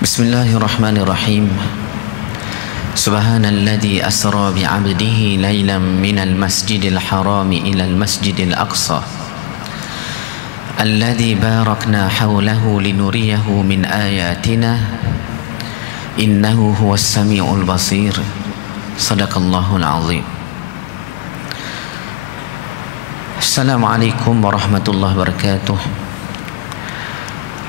Bismillahirrahmanirrahim. Subhanalladzi asra bi'abdihi laylan minal masjidil harami ilal masjidil aqsa alladzi barakna hawlahu linuriyahu min ayatina innahu huwas sami'ul basir. Sadaqallahul azim. Assalamualaikum warahmatullahi wabarakatuh.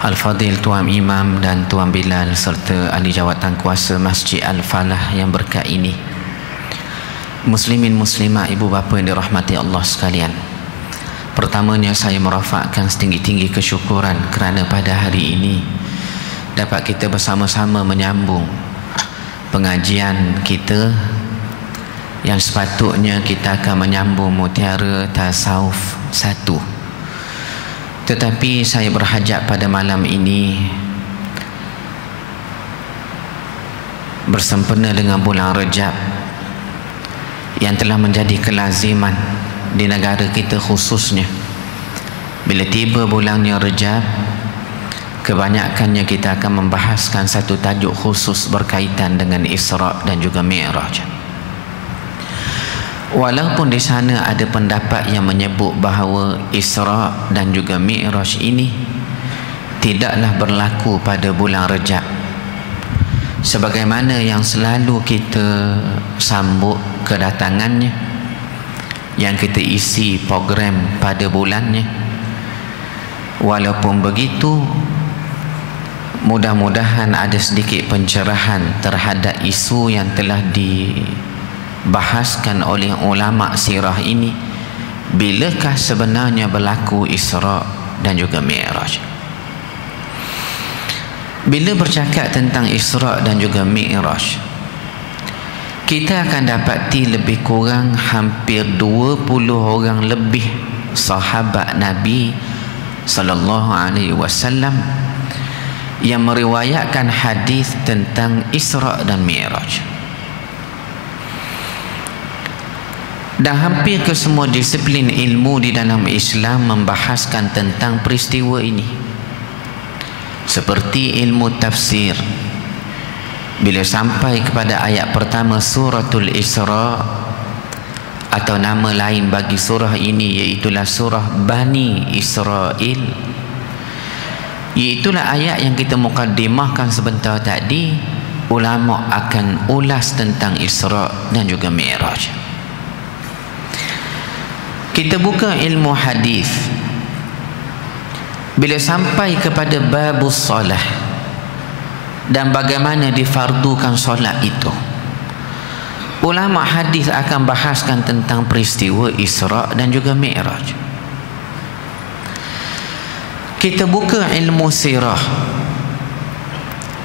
Al-Fadil Tuan Imam dan Tuan Bilal serta ahli jawatan kuasa Masjid Al-Falah yang berkat ini, muslimin muslimah, ibu bapa yang dirahmati Allah sekalian. Pertamanya saya merafakkan setinggi-tinggi kesyukuran kerana pada hari ini dapat kita bersama-sama menyambung pengajian kita yang sepatutnya kita akan menyambung Mutiara Tasawuf 1. Tetapi saya berhajat pada malam ini bersempena dengan bulan Rejab yang telah menjadi kelaziman di negara kita khususnya. Bila tiba bulannya Rejab, kebanyakannya kita akan membahaskan satu tajuk khusus berkaitan dengan Isra' dan juga Mi'raj. Walaupun di sana ada pendapat yang menyebut bahawa Isra' dan juga Mi'raj ini tidaklah berlaku pada bulan Rejab, sebagaimana yang selalu kita sambut kedatangannya, yang kita isi program pada bulannya. Walaupun begitu, mudah-mudahan ada sedikit pencerahan terhadap isu yang telah dibahaskan oleh ulama sirah ini. Bilakah sebenarnya berlaku Isra' dan juga Mi'raj? Bila bercakap tentang Isra' dan juga Mi'raj, kita akan dapati lebih kurang hampir 20 orang lebih sahabat Nabi sallallahu alaihi wasallam yang meriwayatkan hadis tentang Isra' dan Mi'raj. Dan hampir ke semua disiplin ilmu di dalam Islam membahaskan tentang peristiwa ini. Seperti ilmu tafsir, bila sampai kepada ayat pertama suratul Isra', atau nama lain bagi surah ini iaitulah surah Bani Israel, iaitulah ayat yang kita mukaddimahkan sebentar tadi. Ulama akan ulas tentang Isra' dan juga Mi'raj. Kita buka ilmu hadis, bila sampai kepada babus solah dan bagaimana difardukan solat itu, ulama hadis akan bahaskan tentang peristiwa Isra' dan juga Mi'raj. Kita buka ilmu sirah,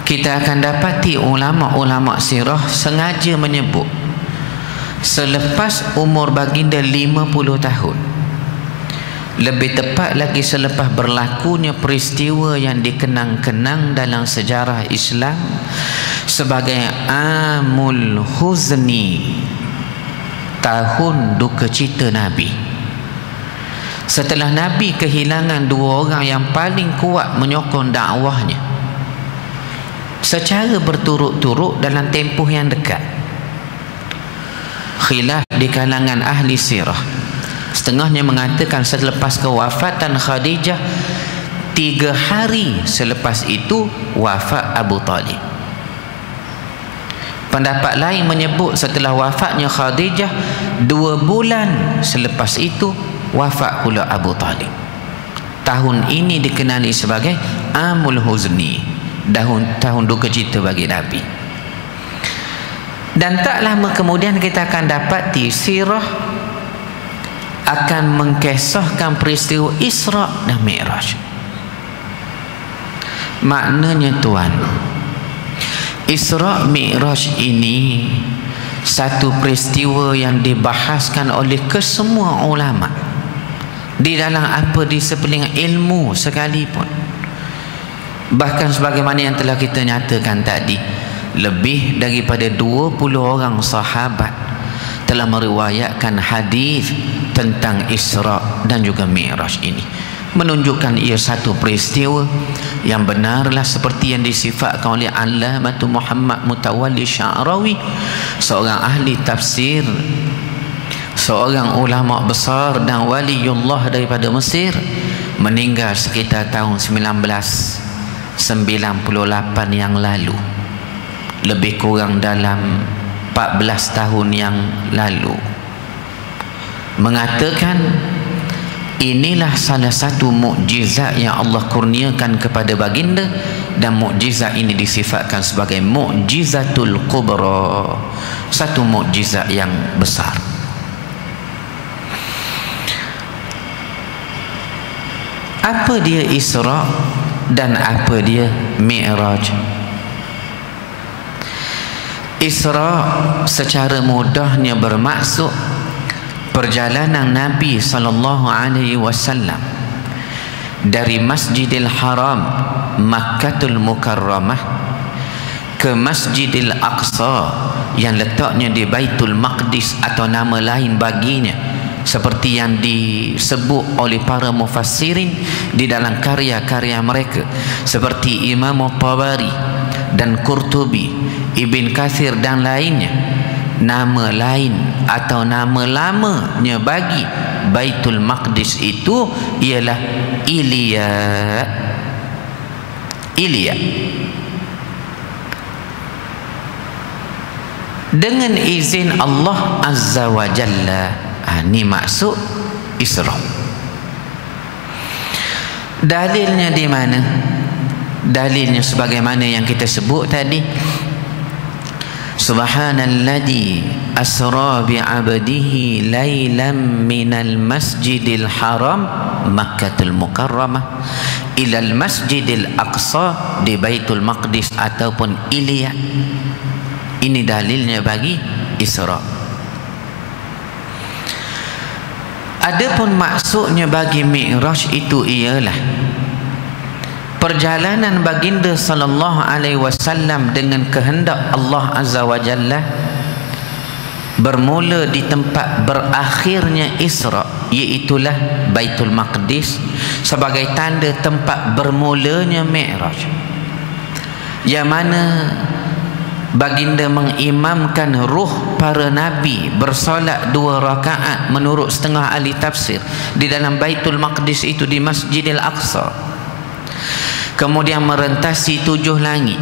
kita akan dapati ulama-ulama sirah sengaja menyebut selepas umur baginda 50 tahun, lebih tepat lagi selepas berlakunya peristiwa yang dikenang-kenang dalam sejarah Islam sebagai Amul Huzni, tahun duka cita Nabi. Setelah Nabi kehilangan dua orang yang paling kuat menyokong dakwahnya secara berturut-turut dalam tempoh yang dekat. Khilaf di kalangan ahli sirah, setengahnya mengatakan selepas kewafatan Khadijah, 3 hari selepas itu wafat Abu Talib. Pendapat lain menyebut setelah wafatnya Khadijah 2 bulan selepas itu wafat pula Abu Talib. Tahun ini dikenali sebagai Amul Huzni, tahun duka cita bagi Nabi. Dan tak lama kemudian kita akan dapati sirah akan mengkisahkan peristiwa Isra' dan Mi'raj. Maknanya tuan, Isra' Mi'raj ini satu peristiwa yang dibahaskan oleh kesemua ulama di dalam apa disiplin ilmu sekalipun. Bahkan sebagaimana yang telah kita nyatakan tadi, lebih daripada 20 orang sahabat telah meriwayatkan hadis tentang Isra' dan juga Mi'raj ini. menunjukkan ia satu peristiwa Yang benarlah seperti yang disifatkan oleh Allamatu Muhammad Mutawalli Sya'rawi, seorang ahli tafsir, seorang ulama besar dan waliullah daripada Mesir, meninggal sekitar tahun 1998 yang lalu, lebih kurang dalam 14 tahun yang lalu, mengatakan inilah salah satu mukjizat yang Allah kurniakan kepada baginda, dan mukjizat ini disifatkan sebagai mukjizatul kubra, satu mukjizat yang besar. Apa dia Isra dan apa dia Mi'raj? Isra secara mudahnya bermaksud perjalanan Nabi sallallahu alaihi wasallam dari Masjidil Haram Makkatul Mukarramah ke Masjidil Aqsa yang letaknya di Baitul Maqdis, atau nama lain baginya seperti yang disebut oleh para mufassirin di dalam karya-karya mereka seperti Imam Tabari dan Qurtubi, Ibn Katsir dan lainnya. Nama lain atau nama lamanya bagi Baitul Maqdis itu ialah Ilya. Dengan izin Allah Azza wa Jalla. Ini maksud Isra. Dalilnya di mana? Dalilnya sebagaimana yang kita sebut tadi. Subhanalladzi asra bi'abdihi lailan minal masjidil haram Makkatul Mukarramah ilal masjidil aqsa di Baitul Maqdis ataupun Ilya. Ini dalilnya bagi Isra. Adapun maksudnya bagi Mi'raj itu ialah perjalanan baginda sallallahu alaihi wasallam dengan kehendak Allah Azza wa Jalla bermula di tempat berakhirnya Isra, iaitulah Baitul Maqdis, sebagai tanda tempat bermulanya Mi'raj, yang mana baginda mengimamkan ruh para nabi bersolat 2 rakaat menurut setengah ahli tafsir di dalam Baitul Maqdis itu di Masjidil Aqsa. Kemudian merentasi 7 langit.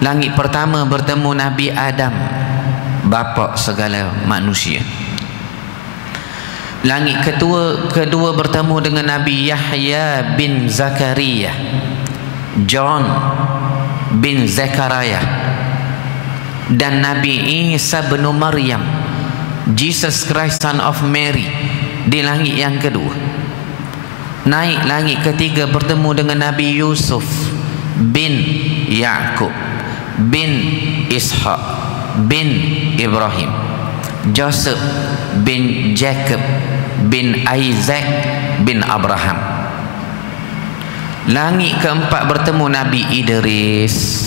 Langit pertama bertemu Nabi Adam, bapa segala manusia. Langit kedua bertemu dengan Nabi Yahya bin Zakaria, John bin Zakaria, dan Nabi Isa bin Maryam, Jesus Christ son of Mary, di langit yang kedua. Naik langit ketiga bertemu dengan Nabi Yusuf bin Ya'qub bin Ishaq bin Ibrahim, Joseph bin Jacob bin Isaac bin Abraham. Langit keempat bertemu Nabi Idris.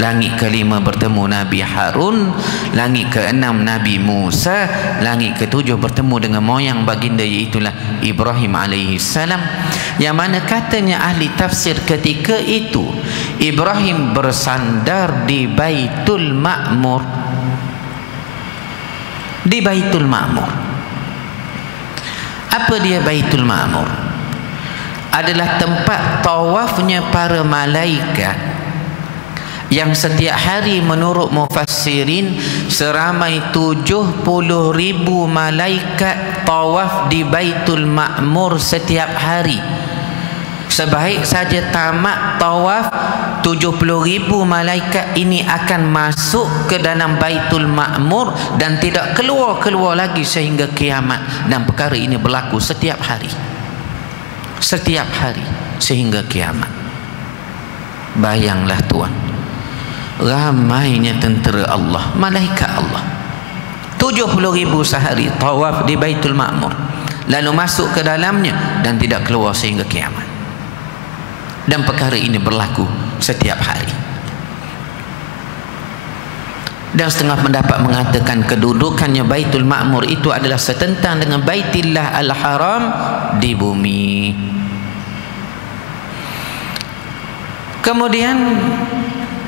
Langit kelima bertemu Nabi Harun. Langit keenam Nabi Musa. Langit ketujuh bertemu dengan moyang baginda, iaitulah Ibrahim alaihi salam, yang mana katanya ahli tafsir ketika itu Ibrahim bersandar di Baitul Ma'mur. Di Baitul Ma'mur. Apa dia Baitul Ma'mur? Adalah tempat tawafnya para malaikat yang setiap hari menurut mufassirin seramai 70,000 malaikat tawaf di Baitul Ma'mur setiap hari. Sebaik saja tamat tawaf, 70,000 malaikat ini akan masuk ke dalam Baitul Ma'mur dan tidak keluar lagi sehingga kiamat. Dan perkara ini berlaku setiap hari, setiap hari sehingga kiamat. Bayanglah tuan, ramainya tentera Allah, malaikat Allah, 70,000 sehari tawaf di Baitul Ma'mur, lalu masuk ke dalamnya dan tidak keluar sehingga kiamat. Dan perkara ini berlaku setiap hari. Dan setengah pendapat mengatakan kedudukannya Baitul Ma'mur itu adalah setentang dengan Baitillah Al-Haram di bumi. Kemudian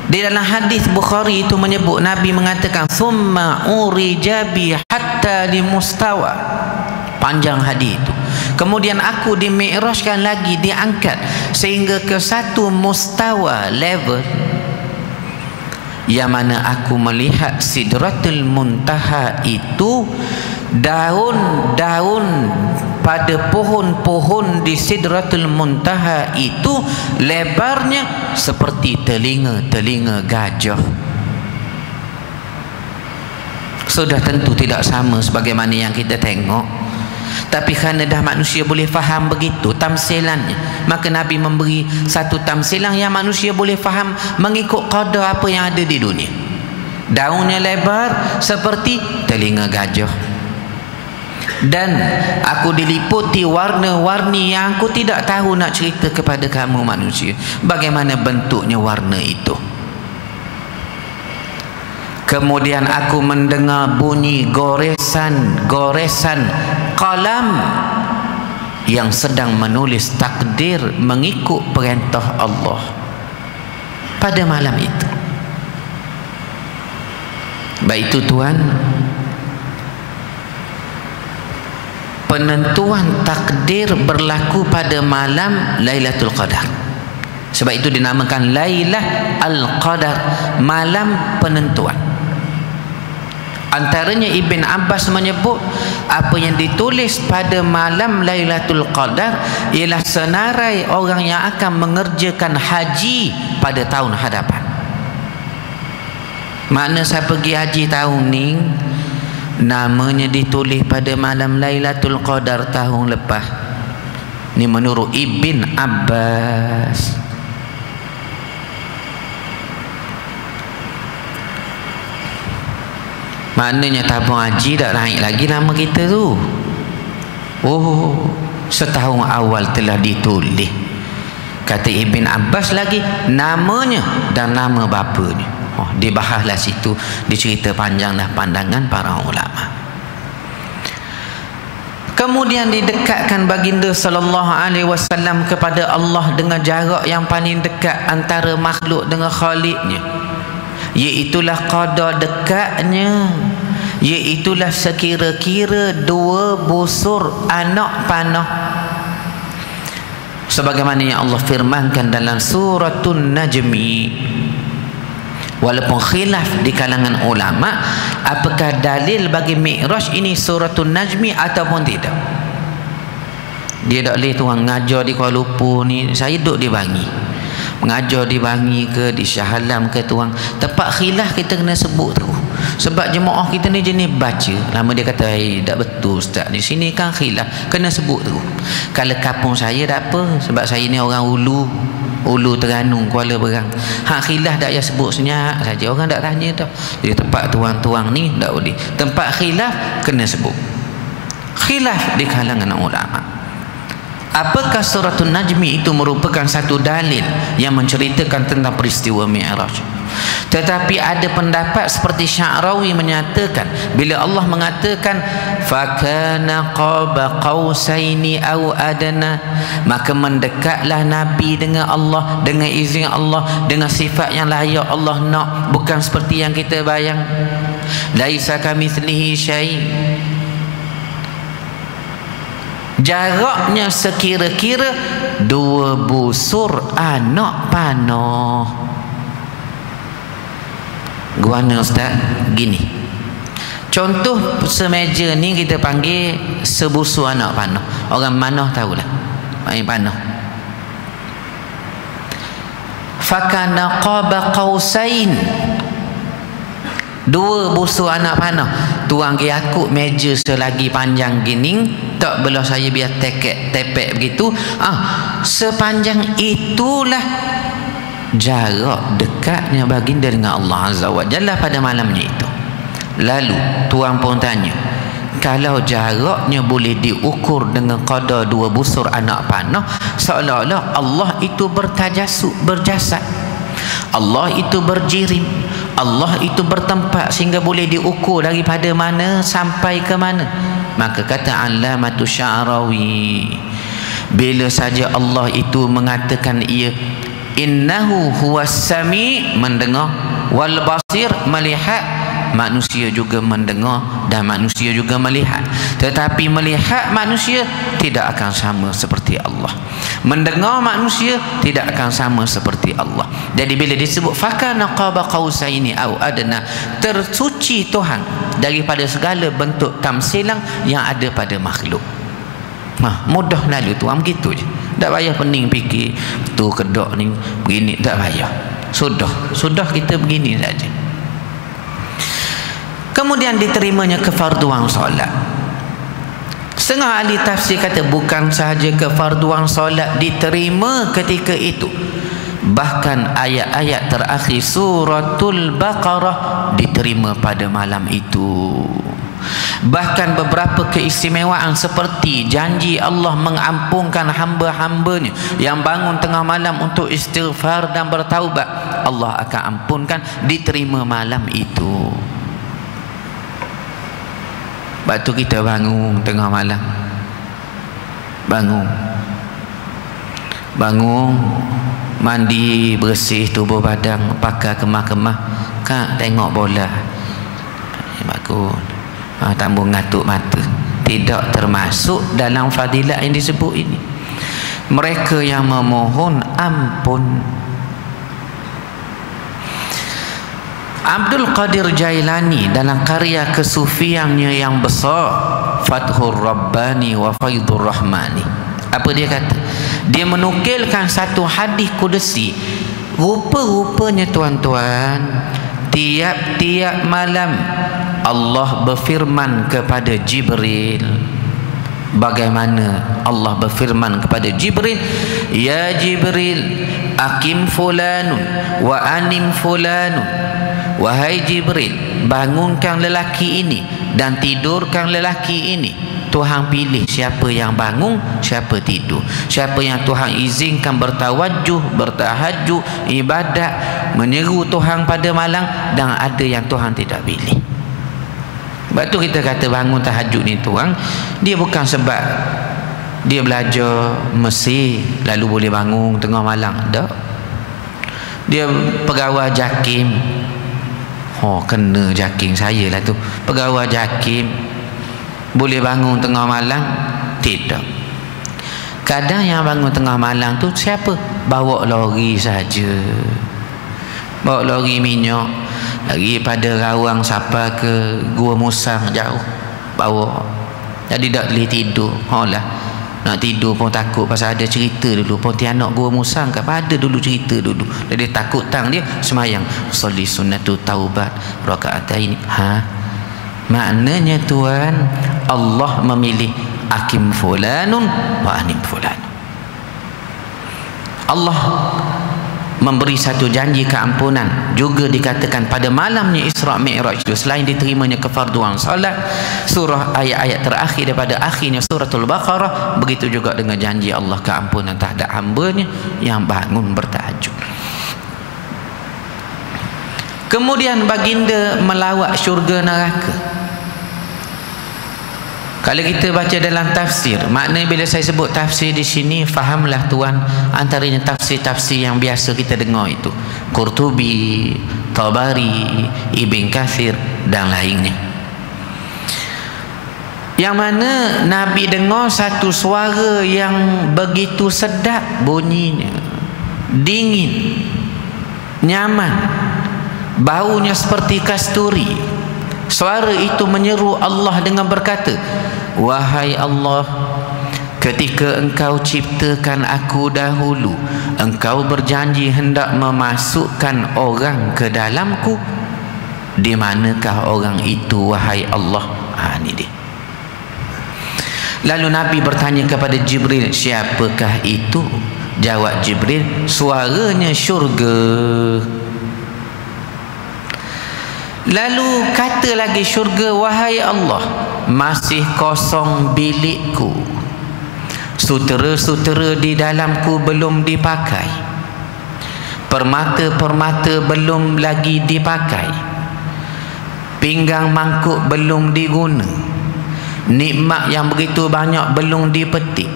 di dalam hadis Bukhari itu menyebut Nabi mengatakan summa urija bi hatta li mustawa. Panjang hadis itu. Kemudian aku dimi'rajkan lagi, diangkat sehingga ke satu mustawa level yang mana aku melihat Sidratul Muntaha itu daun-daun pada pohon-pohon di Sidratul Muntaha itu lebarnya seperti telinga-telinga gajah. Sudah tentu tidak sama sebagaimana yang kita tengok, tapi kerana dah manusia boleh faham begitu tamsilannya, maka Nabi memberi satu tamsilan yang manusia boleh faham mengikut qadar apa yang ada di dunia. Daunnya lebar seperti telinga gajah, dan aku diliputi warna-warni yang aku tidak tahu nak cerita kepada kamu manusia bagaimana bentuknya warna itu. Kemudian aku mendengar bunyi goresan kalam yang sedang menulis takdir mengikut perintah Allah pada malam itu. Baik itu Tuan, penentuan takdir berlaku pada malam Lailatul Qadar. Sebab itu dinamakan Lailah Al-Qadar, malam penentuan. Antaranya Ibn Abbas menyebut apa yang ditulis pada malam Lailatul Qadar ialah senarai orang yang akan mengerjakan haji pada tahun hadapan. Makna saya pergi haji tahun ni, namanya ditulis pada malam Lailatul Qadar tahun lepas. Ni menurut Ibn Abbas. Maknanya tabung haji tak naik lagi nama kita tu. Oh, setahun awal telah ditulis. Kata Ibn Abbas lagi namanya dan nama bapanya. Oh, dibahaslah situ, dicerita panjanglah pandangan para ulama. Kemudian didekatkan baginda sallallahu alaihi wasallam kepada Allah dengan jarak yang paling dekat antara makhluk dengan Khaliqnya, iaitulah qadar dekatnya, iaitulah sekira-kira 2 busur anak panah, sebagaimana yang Allah firmankan dalam Suratul Najmi. Walaupun khilaf di kalangan ulama apakah dalil bagi Mi'raj ini Suratul Najmi ataupun tidak. Dia tak boleh tuan ngajar di Kuala Lumpur ni, saya duduk di Bangi, mengajar di Bangi ke di Shah Alam ke tuan, tempat khilaf kita kena sebut tu. Sebab jemaah kita ni jenis baca. Lama dia kata, tak betul ustaz, di sini kan khilaf, kena sebut tu. Kalau kampung saya tak apa, sebab saya ni orang Ulu Terengganu, Kuala Berang. Hak khilaf tak payah sebut senyap saja, orang tak tanya tau. Jadi tempat tuang-tuang ni tak boleh. Tempat khilaf kena sebut. Khilaf di kalangan ulama. Apakah Suratul Najmi itu merupakan satu dalil yang menceritakan tentang peristiwa Mi'raj? Tetapi ada pendapat seperti Sya'rawi menyatakan, bila Allah mengatakan fakana qaba qausaini aw adana, maka mendekatlah Nabi dengan Allah, dengan izin Allah, dengan sifat yang layak Allah nak, bukan seperti yang kita bayang. Laisa kamitslihi syai'. Jaraknya sekira-kira 2 busur anak panah. Guana ustaz gini, contoh semeja ni kita panggil sebusur anak panah. Orang manah tahulah main panah. Fakana qaba qausain, 2 busur anak panah. Tuang ke aku meja selagi panjang gini, tak belah saya biar tepek begitu. Sepanjang itulah jarak dekatnya baginda dengan Allah Azza wa Jalla pada malamnya itu. Lalu tuan pun tanya, kalau jaraknya boleh diukur dengan qadar 2 busur anak panah, seolah-olah Allah itu berjasad, Allah itu berjirim, Allah itu bertempat sehingga boleh diukur daripada mana sampai ke mana. Maka kata Allamatu Sya'rawi, bila saja Allah itu mengatakan ia Innahu huwas sami, mendengar, wal basir, melihat. Manusia juga mendengar dan manusia juga melihat, tetapi melihat manusia tidak akan sama seperti Allah, mendengar manusia tidak akan sama seperti Allah. Jadi bila disebut fakana qaba qausaini au adna, tersuci Tuhan daripada segala bentuk tamsilan yang ada pada makhluk. Mudah lalu tu, begitu je. Tak payah pening fikir tu kedok ni begini, tak payah. Sudah kita begini saja. Kemudian diterimanya kefarduan solat. Setengah ahli tafsir kata bukan sahaja kefarduan solat diterima ketika itu, bahkan ayat-ayat terakhir suratul Baqarah diterima pada malam itu. Bahkan beberapa keistimewaan seperti janji Allah mengampunkan hamba-hambanya yang bangun tengah malam untuk istighfar dan bertaubat, Allah akan ampunkan, diterima malam itu. Waktu kita bangun tengah malam, bangun mandi, bersih tubuh badan, pakai kemah-kemah, Kak tengok bola, bagus, tambah ngatuk mata, tidak termasuk dalam fadilat yang disebut ini. Mereka yang memohon ampun. Abdul Qadir Jailani dalam karya kesufiannya yang besar Fathur Rabbani wa Faidur Rahmani, apa dia kata? Dia menukilkan satu hadis kudusi. Rupa-rupanya tuan-tuan, tiap-tiap malam Allah berfirman kepada Jibril. Bagaimana Allah berfirman kepada Jibril? Ya Jibril, akim fulanun wa anim fulanun. Wahai Jibril, bangunkan lelaki ini dan tidurkan lelaki ini. Tuhan pilih siapa yang bangun, siapa tidur, siapa yang Tuhan izinkan bertawajuh, bertahajud, ibadat, menyeru Tuhan pada malam, dan ada yang Tuhan tidak pilih. Sebab tu kita kata bangun tahajud ni Tuhan, dia bukan sebab dia belajar mesti lalu boleh bangun tengah malam. Tak. Dia pegawai JAKIM. Kena JAKIM saya lah tu. Pegawai JAKIM boleh bangun tengah malam? Tidak. Kadang yang bangun tengah malam tu siapa? Bawa lori saja. Bawa lori minyak lagi pada Rawang sampai ke Gua Musang jauh. Bawa. Jadi tak boleh tidur. Nak tidur pun takut pasal ada cerita dulu. Pontianak Gua Musang kan ada dulu cerita dulu. Dia takut tang dia semayang soli sunnatu taubat rakaatain. Maknanya tuan, Allah memilih akim fulanun wa anim fulan. Allah memberi satu janji keampunan. Juga dikatakan pada malamnya Isra Mi'raj itu, selain diterimanya kefarduan salat, surah ayat-ayat terakhir daripada akhirnya suratul Baqarah, begitu juga dengan janji Allah keampunan terhadap hamba-Nya yang bangun bertahajud. Kemudian baginda melawat syurga neraka. Kalau kita baca dalam tafsir, maknanya bila saya sebut tafsir di sini, fahamlah tuan, antaranya tafsir-tafsir yang biasa kita dengar itu, Qurtubi, Tabari, Ibn Kathir dan lainnya. Yang mana Nabi dengar satu suara yang begitu sedap bunyinya, dingin, nyaman, baunya seperti kasturi. Suara itu menyeru Allah dengan berkata, wahai Allah, ketika engkau ciptakan aku dahulu, engkau berjanji hendak memasukkan orang ke dalamku. Di manakah orang itu wahai Allah? Ini dia. Lalu Nabi bertanya kepada Jibril, siapakah itu? Jawab Jibril, suaranya syurga. Lalu kata lagi syurga, wahai Allah, masih kosong bilikku, sutera-sutera di dalamku belum dipakai, permata-permata belum lagi dipakai, pinggang mangkuk belum diguna, nikmat yang begitu banyak belum dipetik.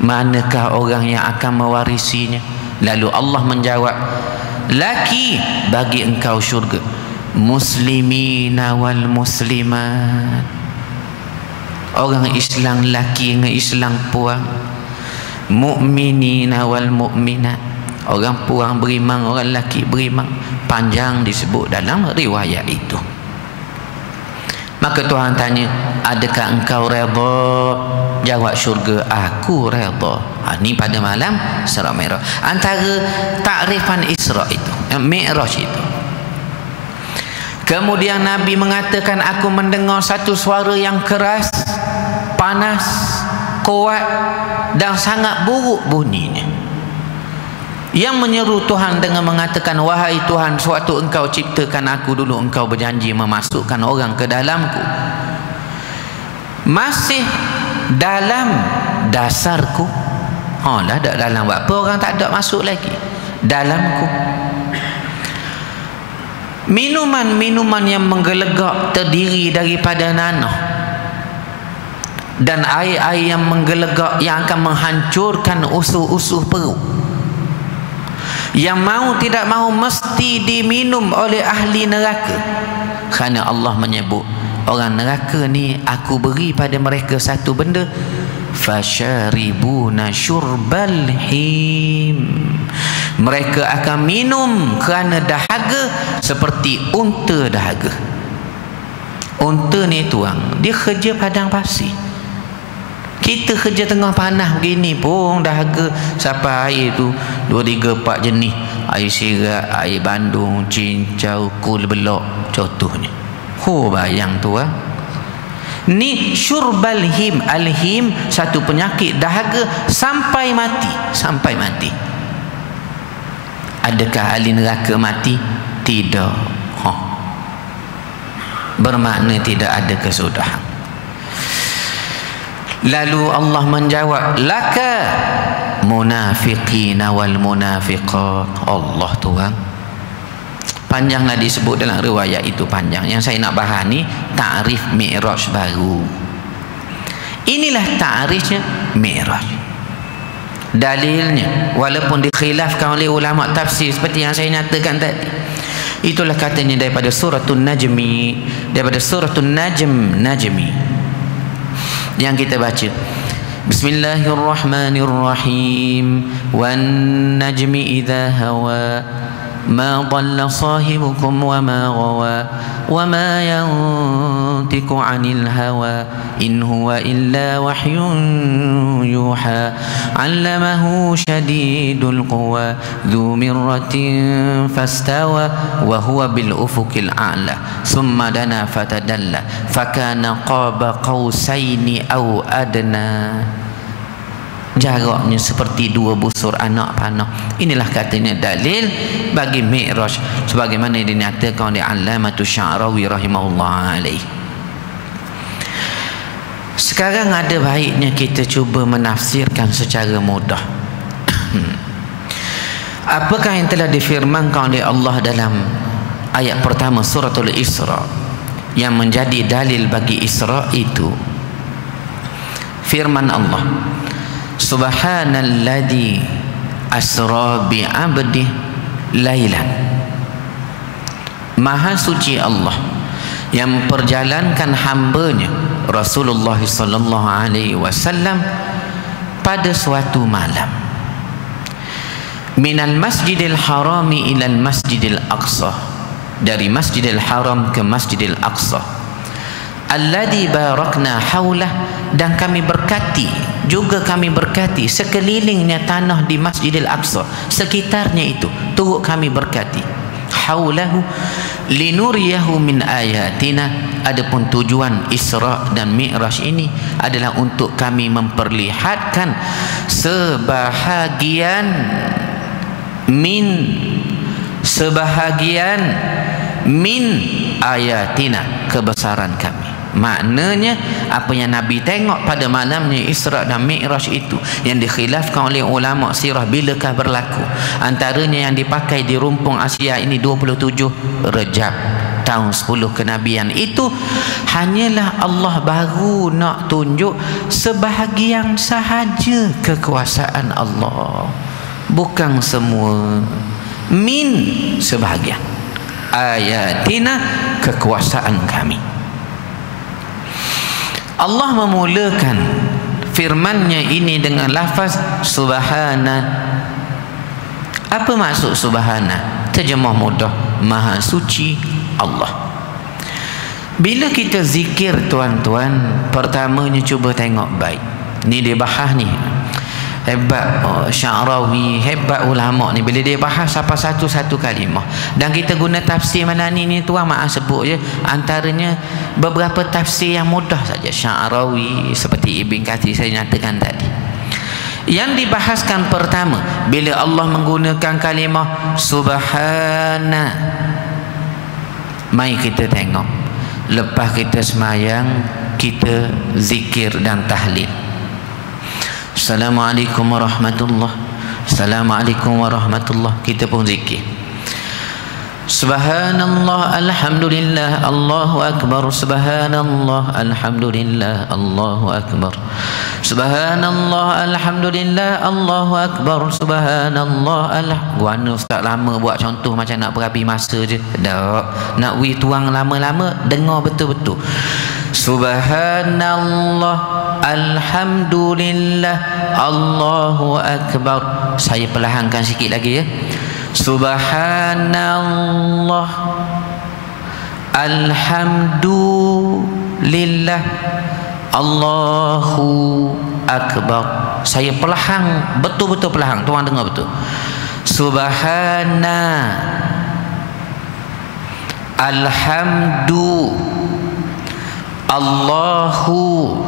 Manakah orang yang akan mewarisinya? Lalu Allah menjawab, laki bagi engkau syurga, muslimina wal muslimat, orang Islam laki dengan Islam puang, mukminina wal mukminat, orang puang beriman, orang laki beriman. Panjang disebut dalam riwayat itu. Maka Tuhan tanya, adakah engkau redha? Jawab syurga, aku redha. Ini pada malam Isra Mi'raj. Antara takrifan Isra itu, Mi'raj itu. Kemudian Nabi mengatakan, aku mendengar satu suara yang keras, panas, kuat dan sangat buruk bunyinya, yang menyeru Tuhan dengan mengatakan, wahai Tuhan, sewaktu engkau ciptakan aku dulu, engkau berjanji memasukkan orang ke dalamku. Masih dalam dasarku. Dah tak dalam apa, orang tak ada masuk lagi dalamku. Minuman-minuman yang menggelegak terdiri daripada nanah dan air-air yang menggelegak yang akan menghancurkan usus-usus perut, yang mau tidak mau mesti diminum oleh ahli neraka. Kerana Allah menyebut, orang neraka ni aku beri pada mereka satu benda, fasyaribuna syurbal him, mereka akan minum kerana dahaga seperti unta dahaga. Unta ni tuang, dia kerja padang pasir. Kita kerja tengah panas begini pun dahaga sampai air tu 2, 3, 4 jenis. Air sirat, air bandung, cincau, kul belok contohnya. Bayang tu ni syurbal him. Al-him satu penyakit dahaga sampai mati. Sampai mati. Adakah ahli neraka mati? Tidak. Bermakna tidak ada kesudahan. Lalu Allah menjawab, laka munafiqina wal munafiqat. Allah Tuhan, panjanglah disebut dalam riwayat itu, panjang. Yang saya nak bahas ni takrif Mi'raj baru. Inilah takrifnya Mi'raj. Dalilnya, walaupun dikhilafkan oleh ulama tafsir seperti yang saya nyatakan tadi, itulah katanya daripada suratul Najmi, daripada suratul Najmi yang kita baca, Bismillahirrahmanirrahim, wan najmi idza hawa ma dhalla sahibukum wa ma ghawa wa ma yantiqu 'anil hawa in huwa illa wahyun yuha 'allamahu shadidul quwa dzu mirratin fastawa wa huwa bil ufuqil a'la thumma dana fatadalla fakana qaba qausaini aw adna. Jaraknya seperti 2 busur anak panah. Inilah katanya dalil bagi Mi'raj sebagaimana dinyatakan oleh Allamatus Sya'rawi rahimahullah alaih. Sekarang ada baiknya kita cuba menafsirkan secara mudah. Apakah yang telah difirmankan oleh Allah dalam ayat pertama suratul Isra yang menjadi dalil bagi Isra itu? Firman Allah, Subhanalladzi asra bi'abdih lailan. Maha suci Allah yang memperjalankan hambanya Rasulullah sallallahu alaihi wasallam pada suatu malam, minal masjidil harami ilal masjidil aqsa, dari masjidil haram ke masjidil aqsa, alladzi barakna haulah, dan kami berkati, juga kami berkati sekelilingnya tanah di Masjidil Aqsa, sekitarnya itu turut kami berkati. Haulahu linuriyahu min ayatina. Adapun tujuan Isra dan Mi'raj ini adalah untuk kami memperlihatkan sebahagian min ayatina, kebesaran kami. Maknanya apa yang Nabi tengok pada malamnya Isra dan Mi'raj itu yang dikhilafkan oleh ulama sirah bilakah berlaku. Antaranya yang dipakai di rumpung Asia ini 27 Rejab tahun 10 kenabian. Itu hanyalah Allah baru nak tunjuk sebahagian sahaja kekuasaan Allah. bukan semua, min sebahagian, ayatina kekuasaan kami. Allah memulakan firman-Nya ini dengan lafaz subhana. Apa maksud subhana? Terjemah mudah, maha suci Allah. Bila kita zikir tuan-tuan, pertamanya cuba tengok baik. Ni dia bahas ni. Hebat Sya'rawi, hebat ulama ni bila dia bahas apa satu-satu kalimah. Dan kita guna tafsir mana ni tuan, maaf sebut je, antaranya beberapa tafsir yang mudah saja. Sya'rawi seperti Ibn Katsir saya nyatakan tadi. Yang dibahaskan pertama, bila Allah menggunakan kalimah subhana, mari kita tengok. Lepas kita semayang, kita zikir dan tahlil. Assalamualaikum warahmatullahi, Assalamualaikum warahmatullahi. Kita pun zikir. Subhanallah, alhamdulillah, Allahu akbar. Subhanallah, alhamdulillah, Allahu akbar. Subhanallah, alhamdulillah, Allahu akbar. Subhanallah, Guana ustaz lama buat contoh macam nak berabi masa je. Tak, nak tuang lama-lama, dengar betul-betul. Subhanallah, alhamdulillah, Allahu akbar. Saya perlahankan sikit lagi ya. Subhanallah, alhamdulillah, Allahu akbar. Saya perlahan, betul-betul perlahan. Tuan dengar betul. Subhana, alhamdu, Allahu,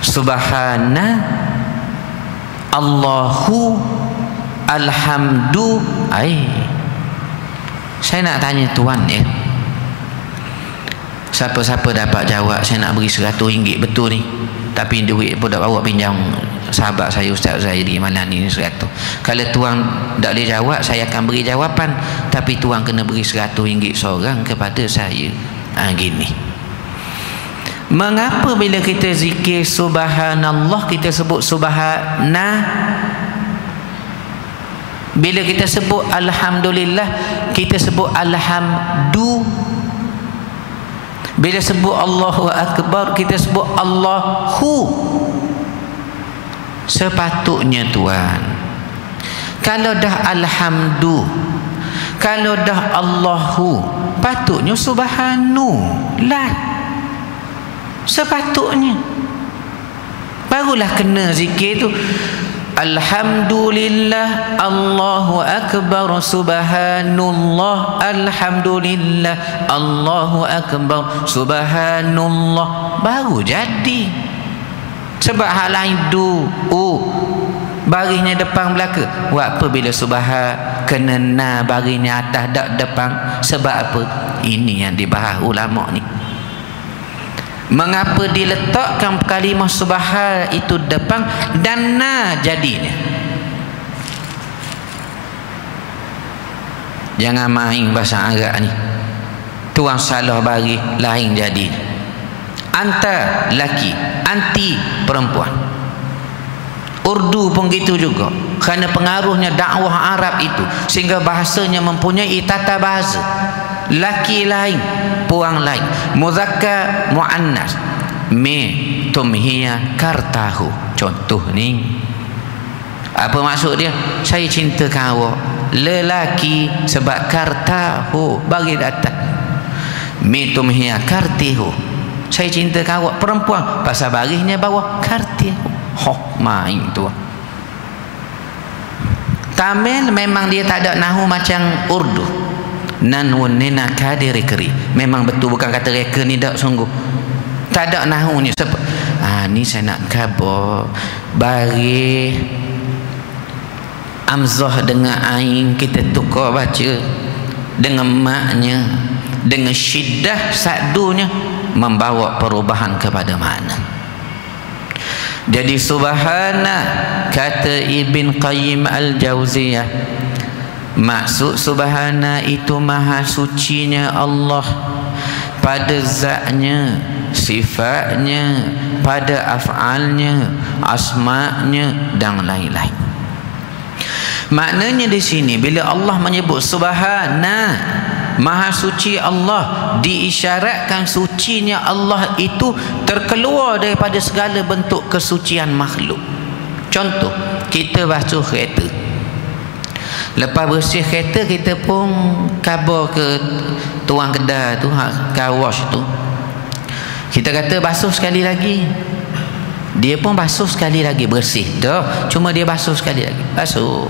subhana, Allahu, alhamdu. Saya nak tanya tuan ya, siapa-siapa dapat jawab, saya nak beri RM100 betul ni. Tapi duit pun dah bawa pinjam sahabat saya Ustaz Zairi malam ni 100. Kalau tuan tak boleh jawab, saya akan beri jawapan, tapi tuan kena beri RM100 seorang kepada saya. Gini, mengapa bila kita zikir subhanallah kita sebut subhana, bila kita sebut alhamdulillah kita sebut alhamdu, bila sebut Allahu akbar kita sebut Allahu? Sepatutnya tuan, kalau dah alhamdu, kalau dah Allahu, patutnya subhanu lah. Sepatutnya barulah kena zikir tu. Alhamdulillah, Allahu akbar, subhanallah, alhamdulillah, Allahu akbar, subhanallah, baru jadi. Sebab hal lain barisnya depan belakang. Buat apa bila subhan kena na barisnya atas dak depan? Sebab apa? Ini yang dibahas ulama ni. Mengapa diletakkan kalimah subhan itu depan dan na jadinya? Jangan main bahasa Arab ni. Tuan salah bagi lain jadi. Anta laki, anti perempuan. Urdu pun gitu juga. Kerana pengaruhnya dakwah Arab itu, sehingga bahasanya mempunyai tata bahasa. Laki lain, puang lain. Muzakkar, muannas. Me tumhiya kartahu. Contoh ni. Apa maksud dia? Saya cinta kau lelaki sebab kartahu, bagi datang. Me tumhiya kartihu. Saya cinta kau perempuan pasal barisnya bawah kartihu. Main tu. Tamil memang dia tak ada nahu macam Urdu. Nanun nena kadiri keri. Memang betul, bukan kata reka ni tak sungguh. Tak ada nahu ni. Sebab ni saya nak khabar bari amzah dengan ain kita tukar baca dengan maknya, dengan syiddah sakdunya membawa perubahan kepada makna. Jadi subhana, kata Ibn Qayyim Al-Jauziyah, maksud subhana itu maha sucinya Allah pada zatnya, sifatnya, pada af'alnya, asma'nya dan lain-lain. Maknanya di sini bila Allah menyebut subhana, maha suci Allah, diisyaratkan sucinya Allah itu terkeluar daripada segala bentuk kesucian makhluk. Contoh, kita basuh kereta. Lepas bersih kereta, kita pun kabar ke tuang kedai tu, car wash tu. Kita kata basuh sekali lagi. Dia pun basuh sekali lagi, bersih. Dah, cuma dia basuh sekali lagi. Basuh.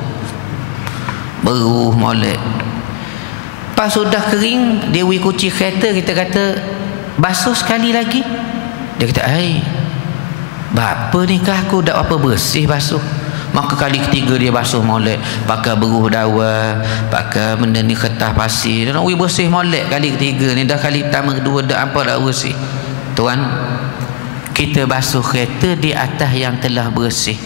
Beruh molek. Pas sudah kering, dia kuci kereta, kita kata basuh sekali lagi. Dia kata, bapa ni kah aku dah apa bersih basuh. Maka kali ketiga dia basuh molek, pakai beruh dawa, pakai benda ni kertas pasir. Dia nak bersih molek kali ketiga ni. Dah kali pertama kedua dah apa dah bersih. Tuan, kita basuh kereta di atas yang telah bersih.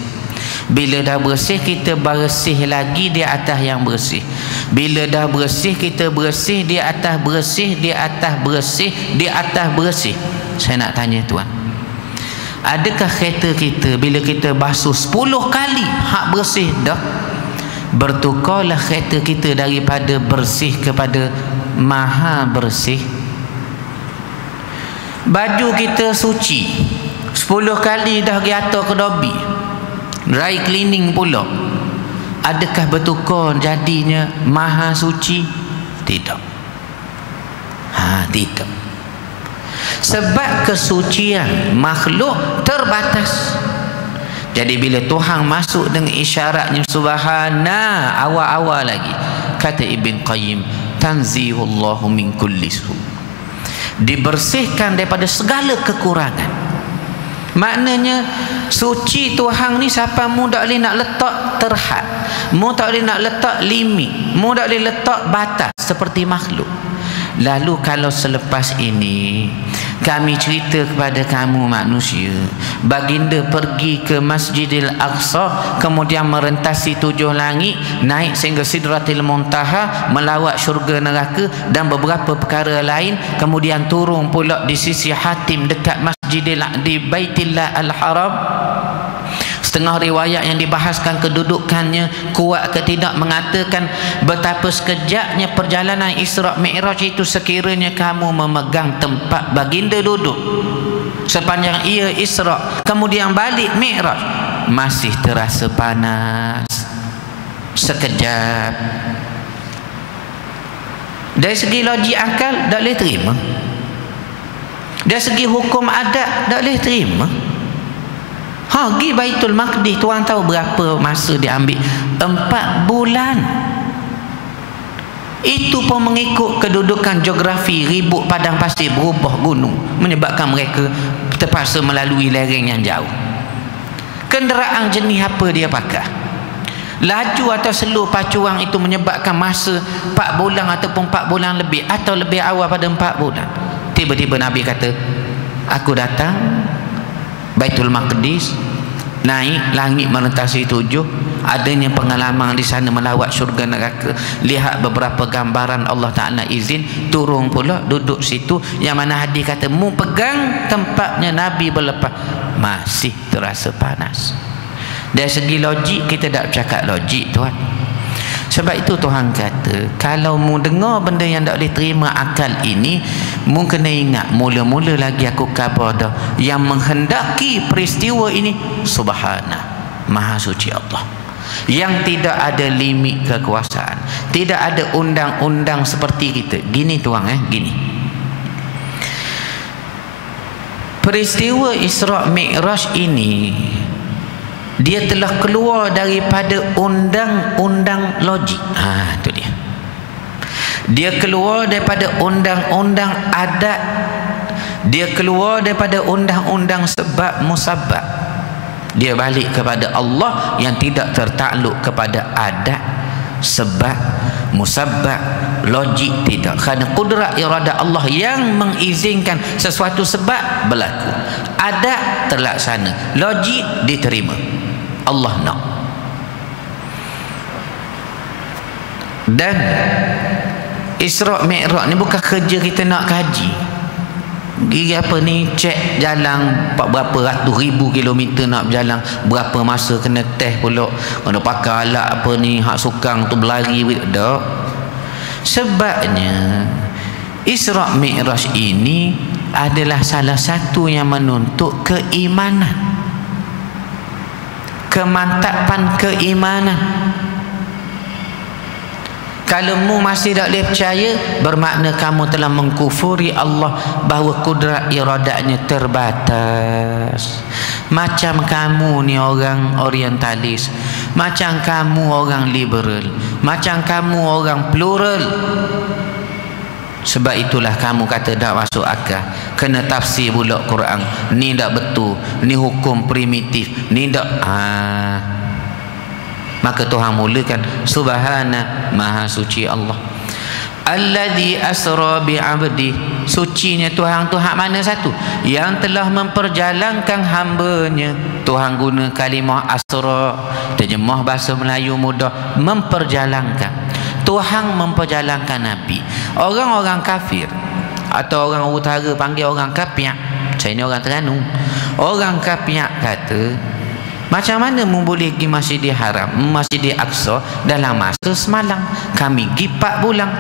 Bila dah bersih, kita bersih lagi di atas yang bersih. Bila dah bersih, kita bersih di atas bersih, di atas bersih, di atas bersih. Saya nak tanya tuan, adakah kereta kita bila kita basuh 10 kali hak bersih dah, bertukarlah kereta kita daripada bersih kepada maha bersih? Baju kita suci 10 kali dah pergi atas ke dobi, dry cleaning pula, adakah bertukar jadinya maha suci? Tidak. Tidak. Sebab kesucian makhluk terbatas. Jadi bila Tuhan masuk dengan isyaratnya subhana, awal-awal lagi kata Ibn Qayyim, tanzihullahu min kulli su', dibersihkan daripada segala kekurangan. Maknanya suci Tuhan ni siapa mu tak boleh nak letak terhad, mu tak boleh nak letak limit, mu tak boleh letak batas seperti makhluk. Lalu kalau selepas ini kami cerita kepada kamu manusia, baginda pergi ke Masjidil Aqsa, kemudian merentasi 7 langit, naik sehingga Sidratil Muntaha, melawat syurga neraka dan beberapa perkara lain, kemudian turun pula di sisi Hatim dekat Masjidil di Baitillah Al-Haram. Setengah riwayat yang dibahaskan kedudukannya kuat ke tidak mengatakan betapa sekejapnya perjalanan Isra' Mi'raj itu sekiranya kamu memegang tempat baginda duduk sepanjang ia Isra' kemudian balik Mi'raj, masih terasa panas sekejap. Dari segi logik akal tak boleh terima, dari segi hukum adat tak boleh terima. Pergi Baitul Maqdis, tuan tahu berapa masa dia ambil? 4 bulan. Itu pun mengikut kedudukan geografi, ribut padang pasir, berubah gunung, menyebabkan mereka terpaksa melalui lereng yang jauh. Kenderaan jenis apa dia pakai? Laju atau slow pacuan itu menyebabkan masa 4 bulan ataupun 4 bulan lebih, atau lebih awal pada 4 bulan. Tiba-tiba Nabi kata, aku datang Baitul Maqdis, naik langit merentasi 7, adanya pengalaman di sana melawat syurga neraka, lihat beberapa gambaran, Allah Ta'ala izin turun pula duduk situ, yang mana hadis kata mu pegang tempatnya Nabi berlepas, masih terasa panas. Dari segi logik kita tak bercakap logik tuan. Sebab itu Tuhan kata, kalau mu dengar benda yang tak boleh terima akal ini, mu kena ingat mula-mula lagi aku khabar dah, yang menghendaki peristiwa ini subhana, maha suci Allah, yang tidak ada limit kekuasaan, tidak ada undang-undang seperti kita. Gini tuan, gini, peristiwa Isra' Mi'raj ini dia telah keluar daripada undang-undang logik. Itu dia. Dia keluar daripada undang-undang adat. Dia keluar daripada undang-undang sebab musabab. Dia balik kepada Allah yang tidak tertakluk kepada adat, sebab, musabab, logik, tidak. Kerana kudrat iradah Allah yang mengizinkan sesuatu sebab berlaku, adat terlaksana, logik diterima. Allah nak. Dan Isra' Mi'raj ni bukan kerja kita nak kaji. Pergi apa ni, cek jalan berapa ratus ribu kilometer nak berjalan, berapa masa kena test pula, kena pakai alat apa ni hak sukang tu berlari tak. Sebabnya Isra' Mi'raj ini adalah salah satu yang menuntut keimanan, kemantapan keimanan. Kalau mu masih tak boleh percaya, bermakna kamu telah mengkufuri Allah bahawa kudrat iradatnya terbatas. Macam kamu ni orang orientalis, macam kamu orang liberal, macam kamu orang plural. Sebab itulah kamu kata tak masuk akal, kena tafsir pula Quran. Ni tak betul, ni hukum primitif, ni tak. Maka Tuhan mulakan, subhana, maha suci Allah, alladzi asra bi 'abdi. Sucinya Tuhan tu hak mana satu? Yang telah memperjalankan hamba-Nya. Tuhan guna kalimah asra, terjemah bahasa Melayu mudah, memperjalankan. Tuhan memperjalankan Nabi. Orang-orang kafir atau orang utara panggil orang kapiak, saya ni orang Terengganu. Orang kapiak kata, macam mana mu boleh pergi Masjidil Haram, Masjidil Aqsa dalam masa semalam? Kami pergi 4 bulan.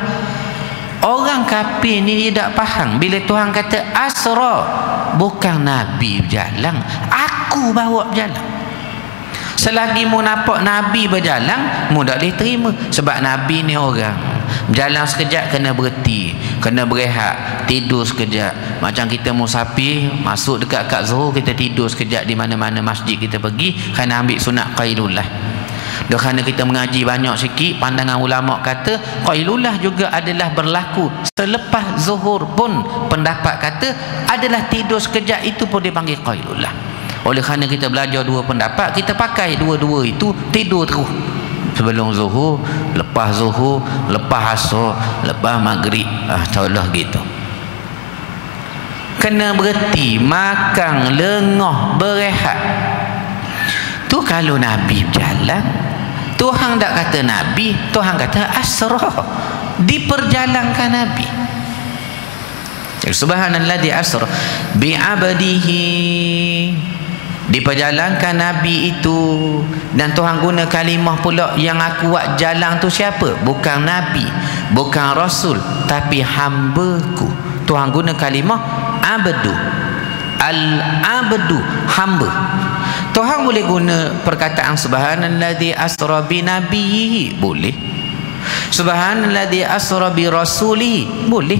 Orang kafir ni tidak faham bila Tuhan kata asra, bukan Nabi berjalan, aku bawa berjalan. Selagi mu nampak Nabi berjalan, mu tak boleh terima. Sebab Nabi ni orang berjalan sekejap kena berhenti, kena berehat, tidur sekejap. Macam kita musafir masuk dekat kat Zuhur, kita tidur sekejap di mana-mana masjid kita pergi, kerana ambil sunat qailullah. Dan kerana kita mengaji banyak sikit, pandangan ulama kata qailullah juga adalah berlaku selepas Zuhur pun. Pendapat kata adalah tidur sekejap itu pun dipanggil qailullah. Oleh kerana kita belajar dua pendapat, kita pakai dua-dua itu, tidur terus. Sebelum Zuhur, lepas Zuhur, lepas Asar, lepas Maghrib. Taulah gitu. Kena berhenti, makan, lengah, berehat. Tu kalau Nabi berjalan. Tuhan tak kata Nabi, Tuhan kata asra, diperjalankan Nabi. Subhanalladzi asra bi 'abdihi, diperjalankan Nabi itu. Dan Tuhan guna kalimah pula, yang aku buat jalan tu siapa? Bukan Nabi, bukan Rasul, tapi hamba-Ku. Tuhan guna kalimah abdu, al-abdu, hamba. Tuhan boleh guna perkataan subhanalladzi asra bi nabiyhi, boleh. Subhanalladzi asra bi rasulihi, boleh.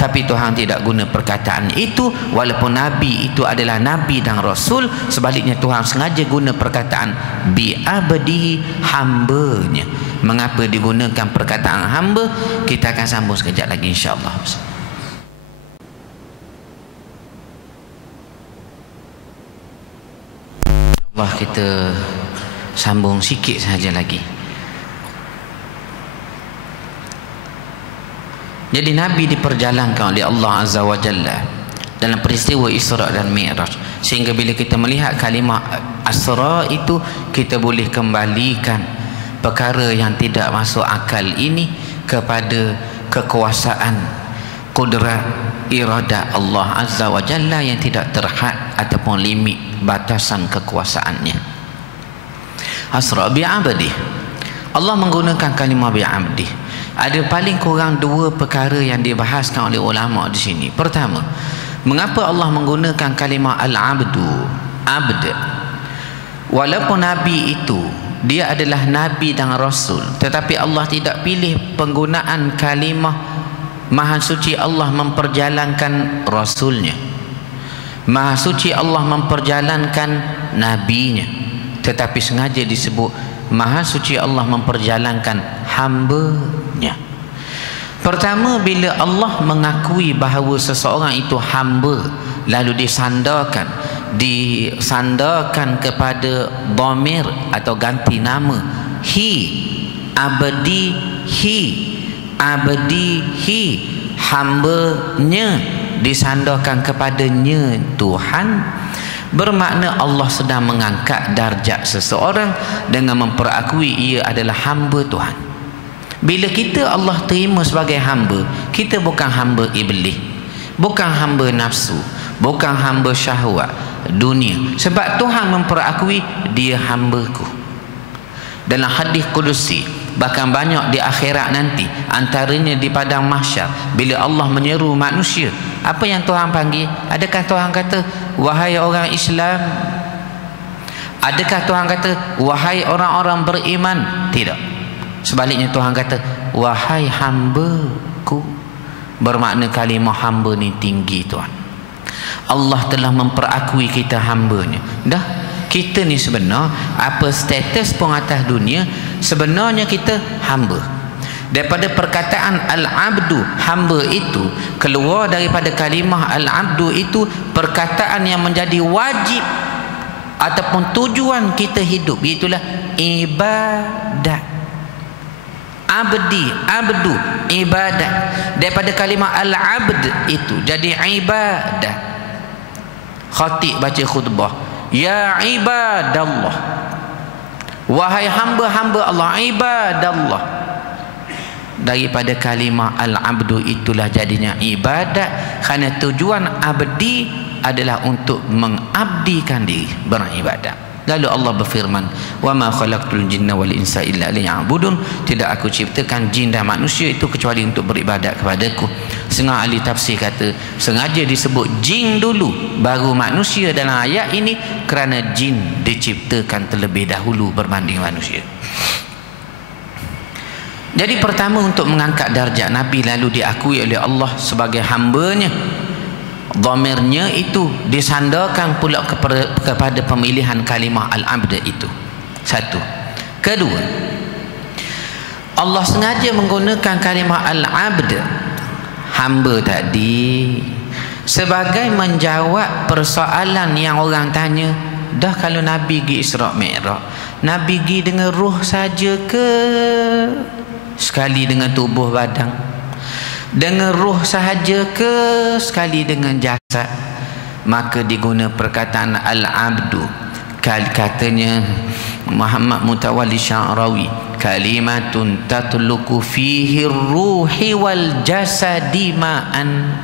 Tapi Tuhan tidak guna perkataan itu, walaupun Nabi itu adalah Nabi dan Rasul. Sebaliknya Tuhan sengaja guna perkataan bi'abdihi, hamba-Nya. Mengapa digunakan perkataan hamba? Kita akan sambung sekejap lagi insya-Allah. Allah, kita sambung sikit saja lagi. Jadi Nabi diperjalankan oleh Allah Azza wa Jalla dalam peristiwa Isra' dan Mi'raj, sehingga bila kita melihat kalimah Asra itu, kita boleh kembalikan perkara yang tidak masuk akal ini kepada kekuasaan, kudrat, iradat Allah Azza wa Jalla yang tidak terhad ataupun limit batasan kekuasaannya. Asra' bi'abdih, Allah menggunakan kalimah bi'abdih. Ada paling kurang 2 perkara yang dibahaskan oleh ulama di sini. Pertama, mengapa Allah menggunakan kalimah al-abdu, abd? Walaupun Nabi itu dia adalah Nabi dan Rasul, tetapi Allah tidak pilih penggunaan kalimah Maha Suci Allah memperjalankan Rasulnya, Maha Suci Allah memperjalankan Nabinya, tetapi sengaja disebut Maha Suci Allah memperjalankan hamba-Nya. Pertama, bila Allah mengakui bahawa seseorang itu hamba, lalu disandarkan kepada dhamir atau ganti nama abdihi, hamba-Nya, disandarkan kepadanya Tuhan, bermakna Allah sedang mengangkat darjat seseorang dengan memperakui ia adalah hamba Tuhan. Bila kita Allah terima sebagai hamba, kita bukan hamba iblis, bukan hamba nafsu, bukan hamba syahwat dunia. Sebab Tuhan memperakui dia hambaku. Dalam hadis kudusi, bahkan banyak di akhirat nanti, antaranya di padang mahsyar, bila Allah menyeru manusia, apa yang Tuhan panggil? Adakah Tuhan kata wahai orang Islam? Adakah Tuhan kata wahai orang-orang beriman? Tidak. Sebaliknya Tuhan kata wahai hamba-Ku. Bermakna kalimah hamba ni tinggi, Tuhan. Allah telah memperakui kita hamba-Nya. Dah, kita ni sebenar apa status pun atas dunia, sebenarnya kita hamba. Daripada perkataan al-abdu, hamba itu, keluar daripada kalimah al-abdu itu perkataan yang menjadi wajib ataupun tujuan kita hidup, itulah ibadat. Abdi, abdu, ibadat. Daripada kalimah al-abd itu jadi ibadat. Khatib baca khutbah, ya ibadallah, wahai hamba-hamba Allah, ibadallah. Daripada kalimah al-abdu itulah jadinya ibadat, kerana tujuan abdi adalah untuk mengabdikan diri, beribadat. Lalu Allah berfirman, wa ma khalaqtul jinna wal insa illa liya'budun, tidak aku ciptakan jin dan manusia itu kecuali untuk beribadat kepadaku. Setengah ahli tafsir kata sengaja disebut jin dulu baru manusia dalam ayat ini kerana jin diciptakan terlebih dahulu berbanding manusia. Jadi pertama, untuk mengangkat darjat Nabi lalu diakui oleh Allah sebagai hamba-Nya, dhamirnya itu disandarkan pula kepada pemilihan kalimah al-abd itu. Satu. Kedua, Allah sengaja menggunakan kalimah al-abd, hamba tadi, sebagai menjawab persoalan yang orang tanya, dah kalau Nabi pergi Isra' Mi'raj, Nabi pergi dengan ruh saja ke sekali dengan tubuh badan? Dengan ruh sahaja ke sekali dengan jasad? Maka diguna perkataan al-abdu. Katanya Muhammad Mutawalli Sya'rawi, kalimatun tatluku fihi ruhi wal jasadi ma'an.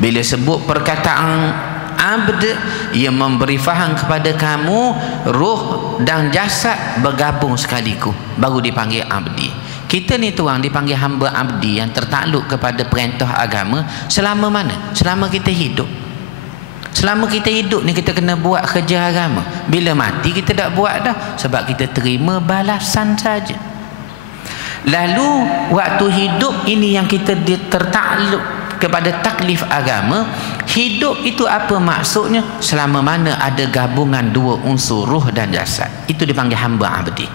Bila sebut perkataan abd, ia memberi faham kepada kamu ruh dan jasad bergabung sekaligus, baru dipanggil abdi. Kita ni tuan dipanggil hamba abdi yang tertakluk kepada perintah agama selama mana? Selama kita hidup. Selama kita hidup ni kita kena buat kerja agama. Bila mati kita tak buat dah, sebab kita terima balasan saja. Lalu waktu hidup ini yang kita tertakluk kepada taklif agama. Hidup itu apa maksudnya? Selama mana ada gabungan dua unsur ruh dan jasad, itu dipanggil hamba abdi.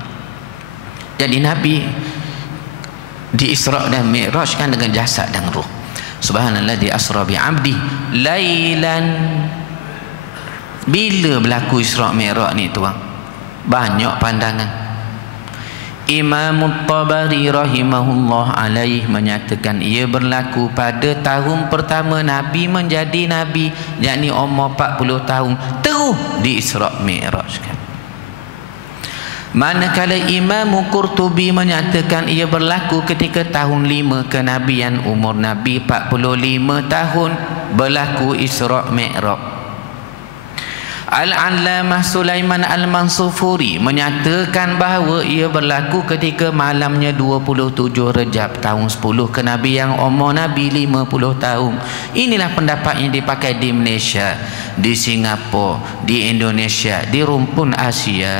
Jadi Nabi di Isra' dan Mi'raj kan dengan jasad dan ruh. Subhanalladzi asra bi 'abdi lailan. Bila berlaku Isra' Mi'raj ni tuan? Banyak pandangan. Imam Tabari rahimahullah alaih menyatakan ia berlaku pada tahun pertama Nabi menjadi Nabi, yakni umur 40 tahun, terus di Isra' Mi'raj kan. Manakala Imam Qurtubi menyatakan ia berlaku ketika tahun 5 kenabian, umur Nabi 45 tahun, berlaku Isra' Mi'raj. Al-Allamah Sulaiman Al-Mansufuri menyatakan bahawa ia berlaku ketika malamnya 27 Rejab tahun 10 kenabian, umur Nabi 50 tahun. Inilah pendapat yang dipakai di Malaysia, di Singapura, di Indonesia, di rumpun Asia.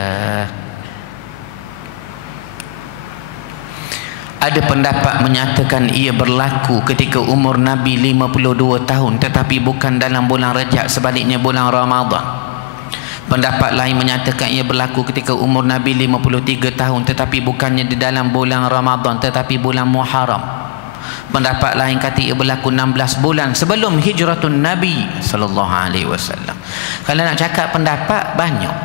Ada pendapat menyatakan ia berlaku ketika umur Nabi 52 tahun, tetapi bukan dalam bulan Rejab, sebaliknya bulan Ramadan. Pendapat lain menyatakan ia berlaku ketika umur Nabi 53 tahun, tetapi bukannya di dalam bulan Ramadan, tetapi bulan Muharram. Pendapat lain kata ia berlaku 16 bulan sebelum hijratun Nabi sallallahu alaihi wasallam. Kalau nak cakap pendapat banyak.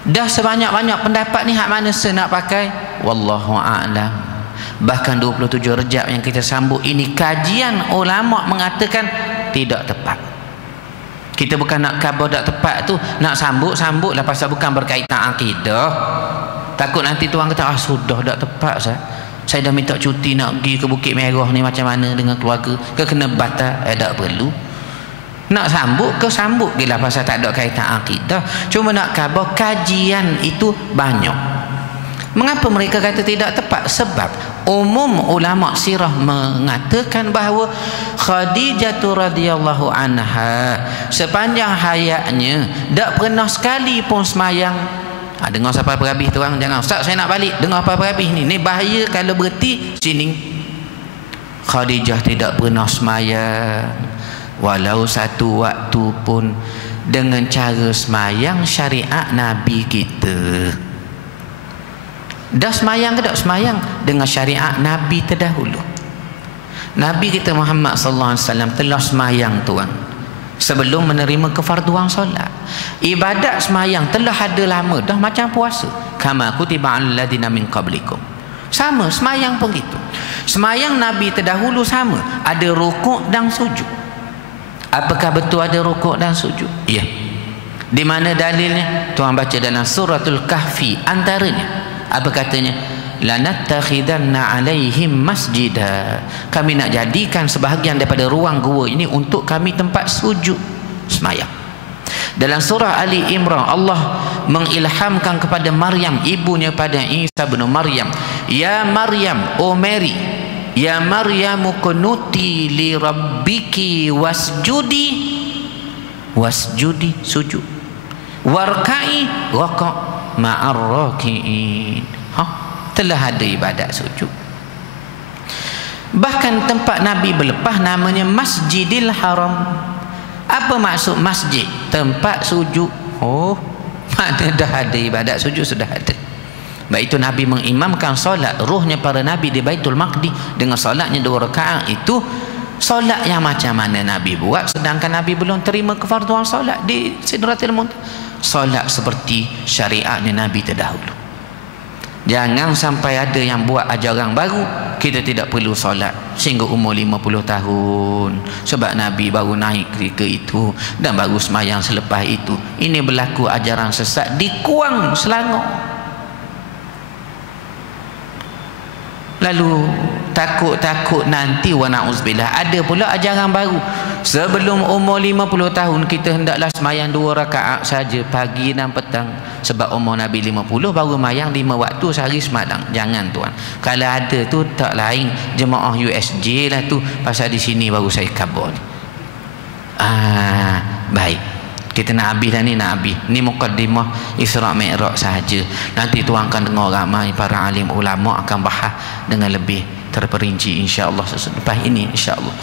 Dah sebanyak-banyak pendapat ni, hak mana saya nak pakai? Wallahu a'lam. Bahkan 27 Rejab yang kita sambut ini, kajian ulama mengatakan tidak tepat. Kita bukan nak khabar tak tepat tu, nak sambut lah, pasal bukan berkaitan akidah. Takut nanti tuan kata, sudah tak tepat sah. Saya dah minta cuti nak pergi ke Bukit Merah ni, macam mana dengan keluarga? Ke kena batal? Tak perlu. Nak sambut ke sambut je lah, pasal tak ada kaitan akidah. Cuma nak khabar kajian itu banyak. Mengapa mereka kata tidak tepat? Sebab umum ulama sirah mengatakan bahawa Khadijah radhiyallahu anha sepanjang hayatnya tak pernah sekali pun semayang. Dengar siapa perhabis tu orang, jangan ustaz saya nak balik, dengar apa perhabis ni bahaya kalau berhenti sini. Khadijah tidak pernah semayang walau satu waktu pun dengan cara semayang syariat Nabi kita. Dah semayang ke tak semayang dengan syariat Nabi terdahulu. Nabi kita Muhammad sallallahu alaihi wasallam telah semayang tuan sebelum menerima kefarduan solat. Ibadat semayang telah ada lama dah, macam puasa. Kama kutiba alal ladina min qablikum. Sama semayang pun gitu. Semayang Nabi terdahulu sama, ada rukuk dan sujud. Apakah betul ada rukuk dan sujud? Ya. Di mana dalilnya? Tuan baca dalam suratul Kahfi antaranya. Apa katanya? Lanattakhidanna alaihim masjida. Kami nak jadikan sebahagian daripada ruang gua ini untuk kami tempat sujud semayang. Dalam surah Ali Imran, Allah mengilhamkan kepada Maryam, ibunya pada Isa bin Maryam, ya Maryam, oh Mary, ya Maryamu kunuti li rabbiki wasjudi sujud, warkai raka' ma'ar raki'in. Telah ada ibadat sujud. Bahkan tempat Nabi berlepas namanya Masjidil Haram. Apa maksud masjid? Tempat sujud. Oh, mana dah ada ibadat sujud, sudah ada. Baik itu Nabi mengimamkan solat ruhnya para Nabi di Baitul Maqdis dengan solatnya 2 rakaat. Itu solat yang macam mana Nabi buat sedangkan Nabi belum terima kefarduan solat di Sidratil Muntaha. Solat seperti syariatnya Nabi terdahulu. Jangan sampai ada yang buat ajaran baru kita tidak perlu solat sehingga umur 50 tahun sebab Nabi baru naik ketika itu dan baru semayang selepas itu. Ini berlaku ajaran sesat di Kuang, Selangor. Lalu takut-takut nanti wa na'uzubillah ada pula ajaran baru. Sebelum umur 50 tahun kita hendaklah semayang 2 rakaat saja pagi dan petang. Sebab umur Nabi 50 baru mayang 5 waktu sehari semalam. Jangan tuan. Kalau ada tu tak lain jemaah USJ lah tu, pasal di sini baru saya khabar ni. Baik. Kita nak habis dah ni, nak habis. Ni muqaddimah Isra' Mi'raj sahaja. Nanti tuan akan dengar ramai para alim ulama akan bahas dengan lebih terperinci insya-Allah selepas ini insya-Allah.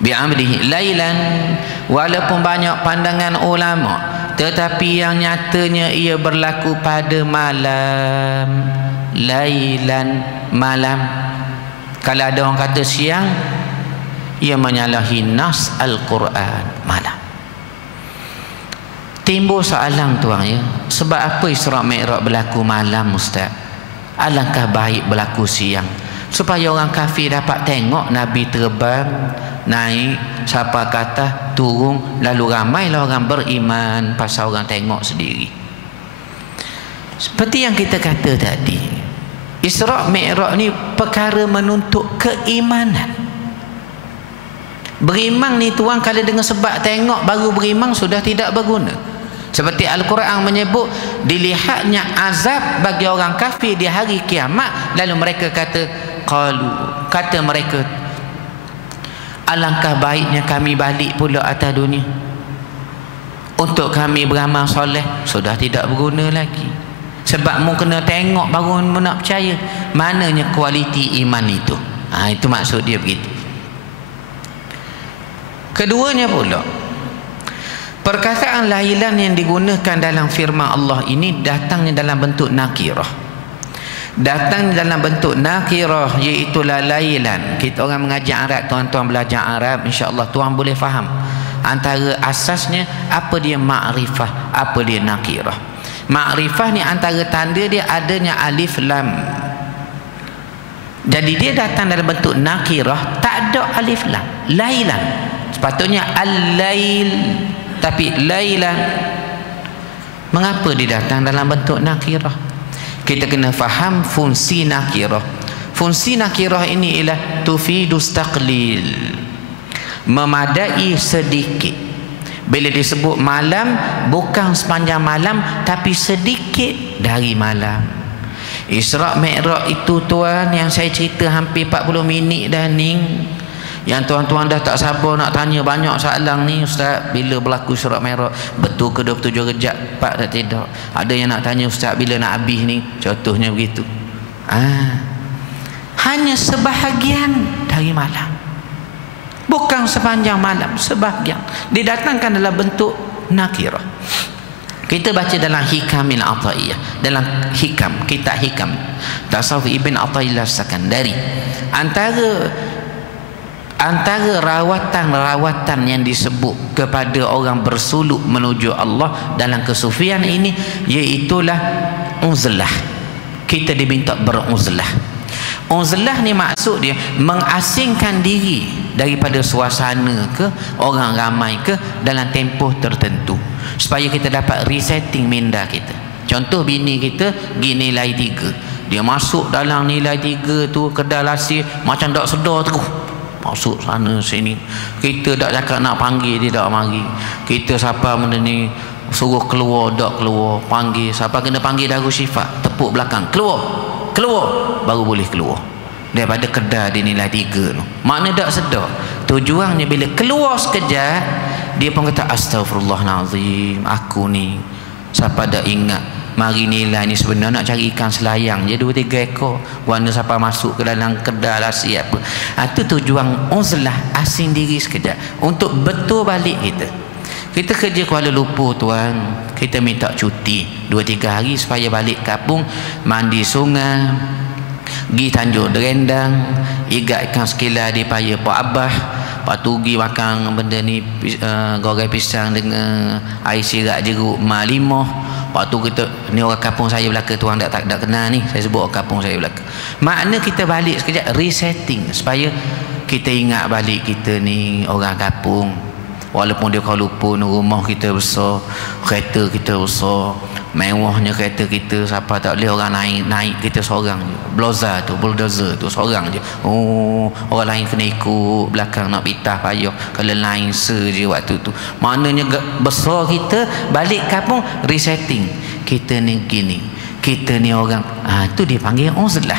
Bi'amdihi lailan, walaupun banyak pandangan ulama tetapi yang nyatanya ia berlaku pada malam. Lailan, malam. Kalau ada orang kata siang, ia menyalahi nas Al-Quran. Malam. Timbul soalan tuan ya, sebab apa Isra' Mi'raj berlaku malam ustaz? Alangkah baik berlaku siang supaya orang kafir dapat tengok Nabi terbang, naik, siapa kata turun, lalu ramailah orang beriman pasal orang tengok sendiri. Seperti yang kita kata tadi, Isra' Mi'raj ni perkara menuntut keimanan. Beriman ni tuan kalau dengan sebab tengok baru beriman sudah tidak berguna. Seperti Al-Quran menyebut dilihatnya azab bagi orang kafir di hari kiamat, lalu mereka kata mereka, alangkah baiknya kami balik pula atas dunia untuk kami beramal soleh. Sudah tidak berguna lagi sebab mu kena tengok baru mu nak percaya. Mananya kualiti iman itu? Itu maksud dia begitu. Keduanya pula, perkataan lailan yang digunakan dalam firman Allah ini datangnya dalam bentuk nakirah. Datang dalam bentuk nakirah, iaitu lailan. Kita orang mengajar Arab, tuan-tuan belajar Arab, insya-Allah tuan boleh faham antara asasnya apa dia ma'rifah, apa dia nakirah. Ma'rifah ni antara tanda dia adanya alif lam. Jadi dia datang dalam bentuk nakirah, tak ada alif lam. Lailan. Sepatutnya al-lail, tapi lailan. Mengapa dia datang dalam bentuk nakirah? kita kena faham fungsi nakirah. Fungsi nakirah ini ialah tufidus taqlil, memadai sedikit. Bila disebut malam, bukan sepanjang malam, tapi sedikit dari malam. Isra' Mi'raj itu tuan, yang saya cerita hampir 40 minit dah ni. Yang tuan-tuan dah tak sabar nak tanya banyak soalan ni, Ustaz, bila berlaku Isra' Mi'raj? Betul ke 27 Rejab? Pak tak tidak. Ada yang nak tanya, Ustaz, bila nak habis ni? Contohnya begitu. Hanya sebahagian dari malam, bukan sepanjang malam, sebahagian. Didatangkan dalam bentuk nakirah. Kita baca dalam Hikamil Athaiyah, dalam hikam, kitab hikam Tasawuf Ibn Athaillah Sakandari, antara rawatan-rawatan yang disebut kepada orang bersuluk menuju Allah dalam kesufian ini, iaitulah uzlah. Kita diminta beruzlah. Uzlah ni maksud dia mengasingkan diri daripada suasana ke, orang ramai ke, dalam tempoh tertentu, supaya kita dapat resetting minda kita. Contoh, bini kita pergi nilai 3, dia masuk dalam nilai 3 tu, kedai lasir macam tak sedar terus masuk sana sini. Kita tak cakap nak panggil, dia tak mari. Kita siapa benda ni suruh keluar, tak keluar. Panggil siapa, kena panggil Darul Syifa, tepuk belakang, keluar baru boleh keluar daripada kedai di nilai 3 tu. Makna tak sedar. Tujuannya bila keluar sekejap, dia pun kata astagfirullahalazim, aku ni siapa dah ingat mari nilai ni sebenarnya nak cari ikan selayang je 2-3 ekor, warna siapa masuk ke dalam kedai lasir apa. Itu tujuan uzlah, asing diri sekejap untuk betul balik kita. Kita kerja Kuala Lumpur tuan, kita minta cuti 2-3 hari supaya balik kampung, mandi sungai, pergi Tanjung Derendang, igat ikan sekila di paya Pak Abah, lepas tu pergi makan benda ni, goreng pisang dengan air sirap jeruk malimah. Lepas tu kita, ni orang kampung saya belaka tuan, tak kenal ni, saya sebut orang kampung saya belaka. Makna kita balik sekejap, resetting, supaya kita ingat balik kita ni orang kampung. Walaupun dia Kuala Lumpur, rumah kita besar, kereta kita besar, mewahnya kereta kita, siapa tak boleh orang naik kita seorang. Bulldozer tu seorang je. Orang lain kena ikut belakang nak pitah payah. Kalau lain je waktu tu. Maknanya besar kita, balik kampung resetting. Kita ni gini, kita ni orang, tu dia panggil uzlah.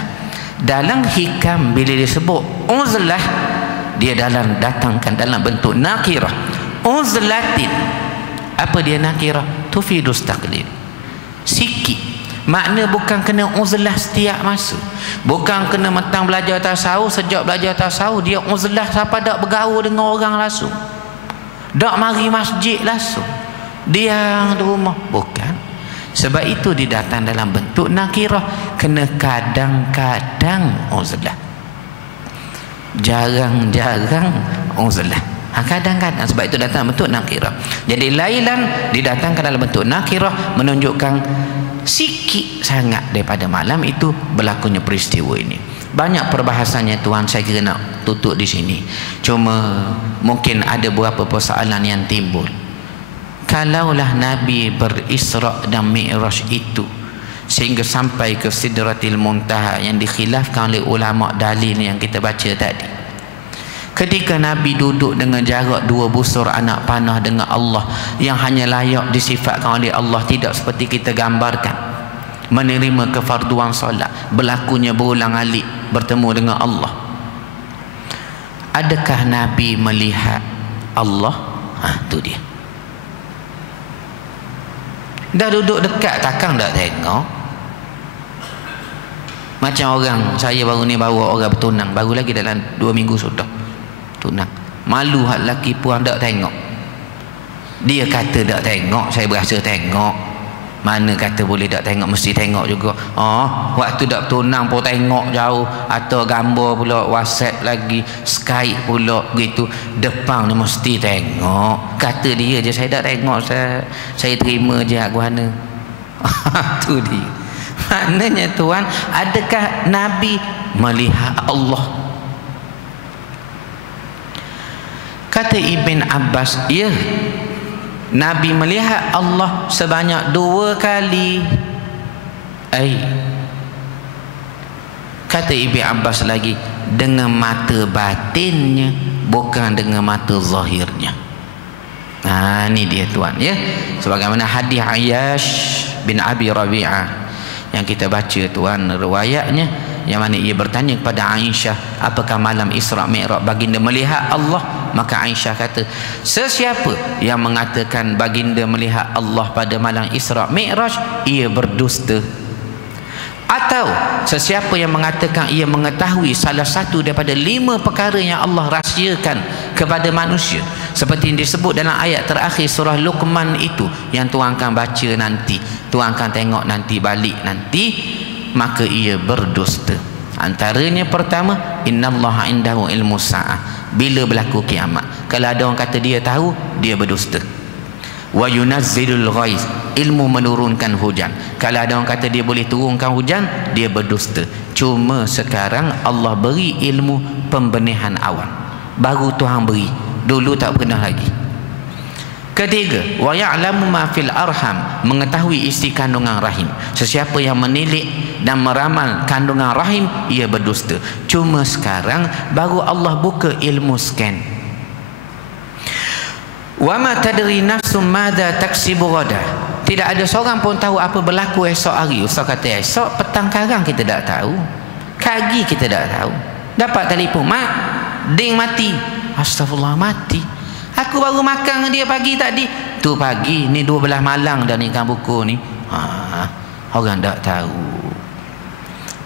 Dalam hikam bila disebut uzlah, dia datangkan dalam bentuk nakirah. Uzlatin, apa dia nakirah? Tufidus taqlil, sikit. Makna bukan kena uzlah setiap masa, bukan kena mentang belajar tasawuf, sejak belajar tasawuf dia uzlah siapa dak bergaul dengan orang langsung, dak mari masjid langsung, dia di rumah, bukan. Sebab itu didatang dalam bentuk nakirah. Kena kadang-kadang uzlah, jarang-jarang uzlah, kadang-kadang. Sebab itu datang bentuk nakirah. Jadi lailan didatangkan dalam bentuk nakirah, menunjukkan sikit sangat daripada malam itu berlakunya peristiwa ini. Banyak perbahasannya tuan, saya kira nak tutup di sini. Cuma mungkin ada beberapa persoalan yang timbul. Kalaulah Nabi berisra' dan Mi'raj itu sehingga sampai ke Sidratil Muntaha yang dikhilafkan oleh ulama dalil yang kita baca tadi, ketika Nabi duduk dengan jarak 2 busur anak panah dengan Allah yang hanya layak disifatkan oleh Allah, tidak seperti kita gambarkan, menerima kefarduan solat, berlakunya berulang alik bertemu dengan Allah. Adakah Nabi melihat Allah? Tu dia. Dah duduk dekat, takkan tak tengok. Macam orang, saya baru ni bawa orang bertunang, baru lagi dalam 2 minggu sudah tunang, malu hak lelaki puan tak tengok. Dia kata tak tengok, saya berasa tengok. Mana kata boleh tak tengok, mesti tengok juga. Waktu tak tunang pun tengok jauh, atau gambar pula WhatsApp lagi, Skype pula begitu, depan ni mesti tengok. Kata dia je, saya tak tengok, saya terima je aku mana. Tu dia. Maknanya tuan, adakah Nabi melihat Allah? Kata Ibn Abbas, ya, Nabi melihat Allah sebanyak 2 kali. Kata Ibn Abbas lagi, dengan mata batinnya, bukan dengan mata zahirnya. Ini dia tuan ya. Sebagaimana hadis Ayyash bin Abi Rabi'ah yang kita baca tuan, riwayatnya yang mana ia bertanya kepada Aisyah, apakah malam Isra Mi'raj baginda melihat Allah? Maka Aisyah kata, sesiapa yang mengatakan baginda melihat Allah pada malam Isra Mi'raj, ia berdusta. Atau sesiapa yang mengatakan ia mengetahui salah satu daripada 5 perkara yang Allah rahsiakan kepada manusia, seperti yang disebut dalam ayat terakhir surah Luqman itu, yang tuan akan baca nanti, tuan akan tengok nanti balik nanti, maka ia berdusta. Antaranya pertama, innallaha indahu ilmu sa'ah, bila berlaku kiamat. Kalau ada orang kata dia tahu, dia berdusta. Wa yunazzilul ghaiz, ilmu menurunkan hujan. Kalau ada orang kata dia boleh turunkan hujan, dia berdusta. Cuma sekarang Allah beri ilmu pembenihan awan, baru Tuhan beri, dulu tak pernah lagi. Ketiga, wa ya'lamu ma fil arham, mengetahui isi kandungan rahim. Sesiapa yang menilik dan meramal kandungan rahim, ia berdusta. Cuma sekarang baru Allah buka ilmu scan. Wa ma tadri nafsum madza taksibu ghada, tidak ada seorang pun tahu apa berlaku esok hari. Ustaz kata esok, petang karang kita tak tahu, pagi kita tak tahu. Dapat telefon, mak ding mati. Astagfirullah, mati. Aku baru makan dengan dia pagi tadi. Tu pagi ni 12 malam dah ni kan buku ni. Orang tak tahu.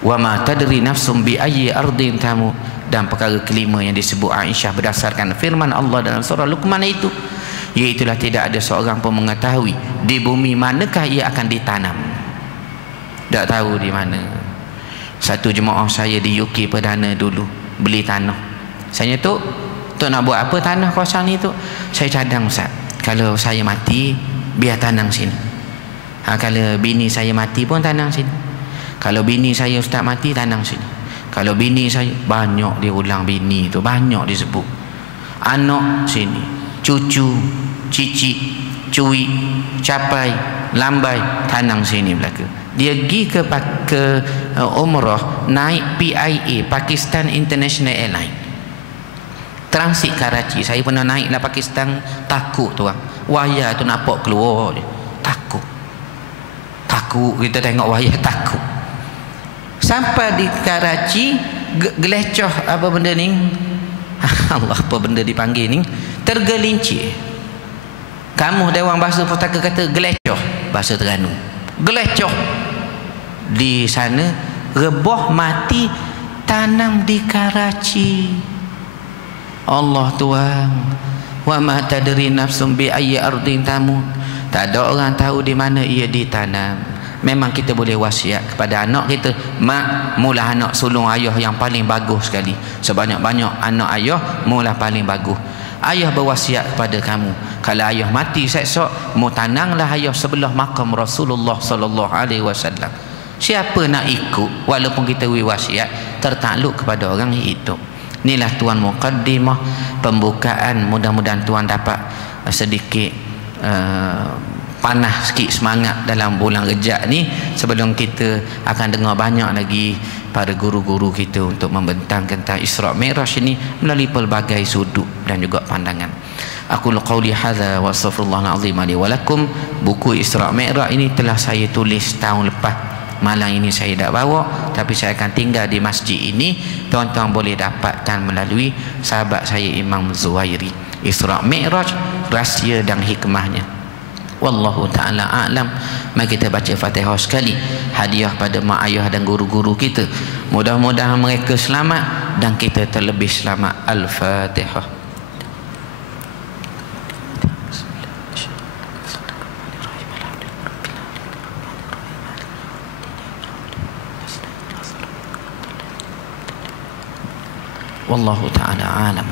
Wa ma tadri nafsum bi ayyi ardin tamu. Dan perkara kelima yang disebut Aisyah berdasarkan firman Allah dalam surah Luqman itu, iaitulah tidak ada seorang pun mengetahui di bumi manakah ia akan ditanam. Tak tahu di mana. Satu jemaah saya di UK perdana dulu beli tanah. Saya tu nak buat apa tanah kosong ni tu? Saya cadang, Ustaz, kalau saya mati biar tanam sini. Kalau bini saya mati pun tanam sini. Kalau bini saya Ustaz mati, tanam sini. Kalau bini saya, banyak dia ulang bini tu, banyak disebut. Anak sini, cucu, cicit, cuy, capai, lambai, tanang sini belaka. Dia pergi ke umrah, naik PIA, Pakistan International Airlines, transit Karachi. Saya pernah naik lah Pakistan, takut tuan. Wayar tu nampak keluar je. Takut kita tengok wayar, takut. Sampai di Karachi, gelecoh apa benda ni? Allah, apa benda dipanggil ni? Tergelincir. Kamu Dewan Bahasa Pustaka kata gelecoh, bahasa Terengganu. Gelecoh. Di sana rebah mati, tanam di Karachi. Allah Tuhan. Wa ma tadri nafsum bi ayyi ardin tamut. Tak ada orang tahu di mana ia ditanam. Memang kita boleh wasiat kepada anak kita, mak, mula anak sulung ayah yang paling bagus sekali. Sebanyak-banyak anak ayah, mula paling bagus. Ayah berwasiat kepada kamu, kalau ayah mati esok, mu tananglah ayah sebelah makam Rasulullah sallallahu alaihi wasallam. Siapa nak ikut, walaupun kita wasiat, tertakluk kepada orang hidup. Inilah tuan muqaddimah, pembukaan. Mudah-mudahan tuan dapat sedikit panas sikit semangat dalam bulan Rejab ni, sebelum kita akan dengar banyak lagi para guru-guru kita untuk membentang tentang Isra Mi'raj ini melalui pelbagai sudut dan juga pandangan. Aku qauli hadza wa astaghfirullahal azim li wa lakum. Buku Isra Mi'raj ini telah saya tulis tahun lepas. Malam ini saya tak bawa, tapi saya akan tinggal di masjid ini. Tuan-tuan boleh dapatkan melalui sahabat saya Imam Zuhairi. Isra Mi'raj, rahsia dan hikmahnya. Wallahu ta'ala a'lam. Mari kita baca Fatihah sekali, hadiah pada mak ayah dan guru-guru kita. Mudah-mudahan mereka selamat dan kita terlebih selamat. Al-Fatihah. Wallahu ta'ala a'lam.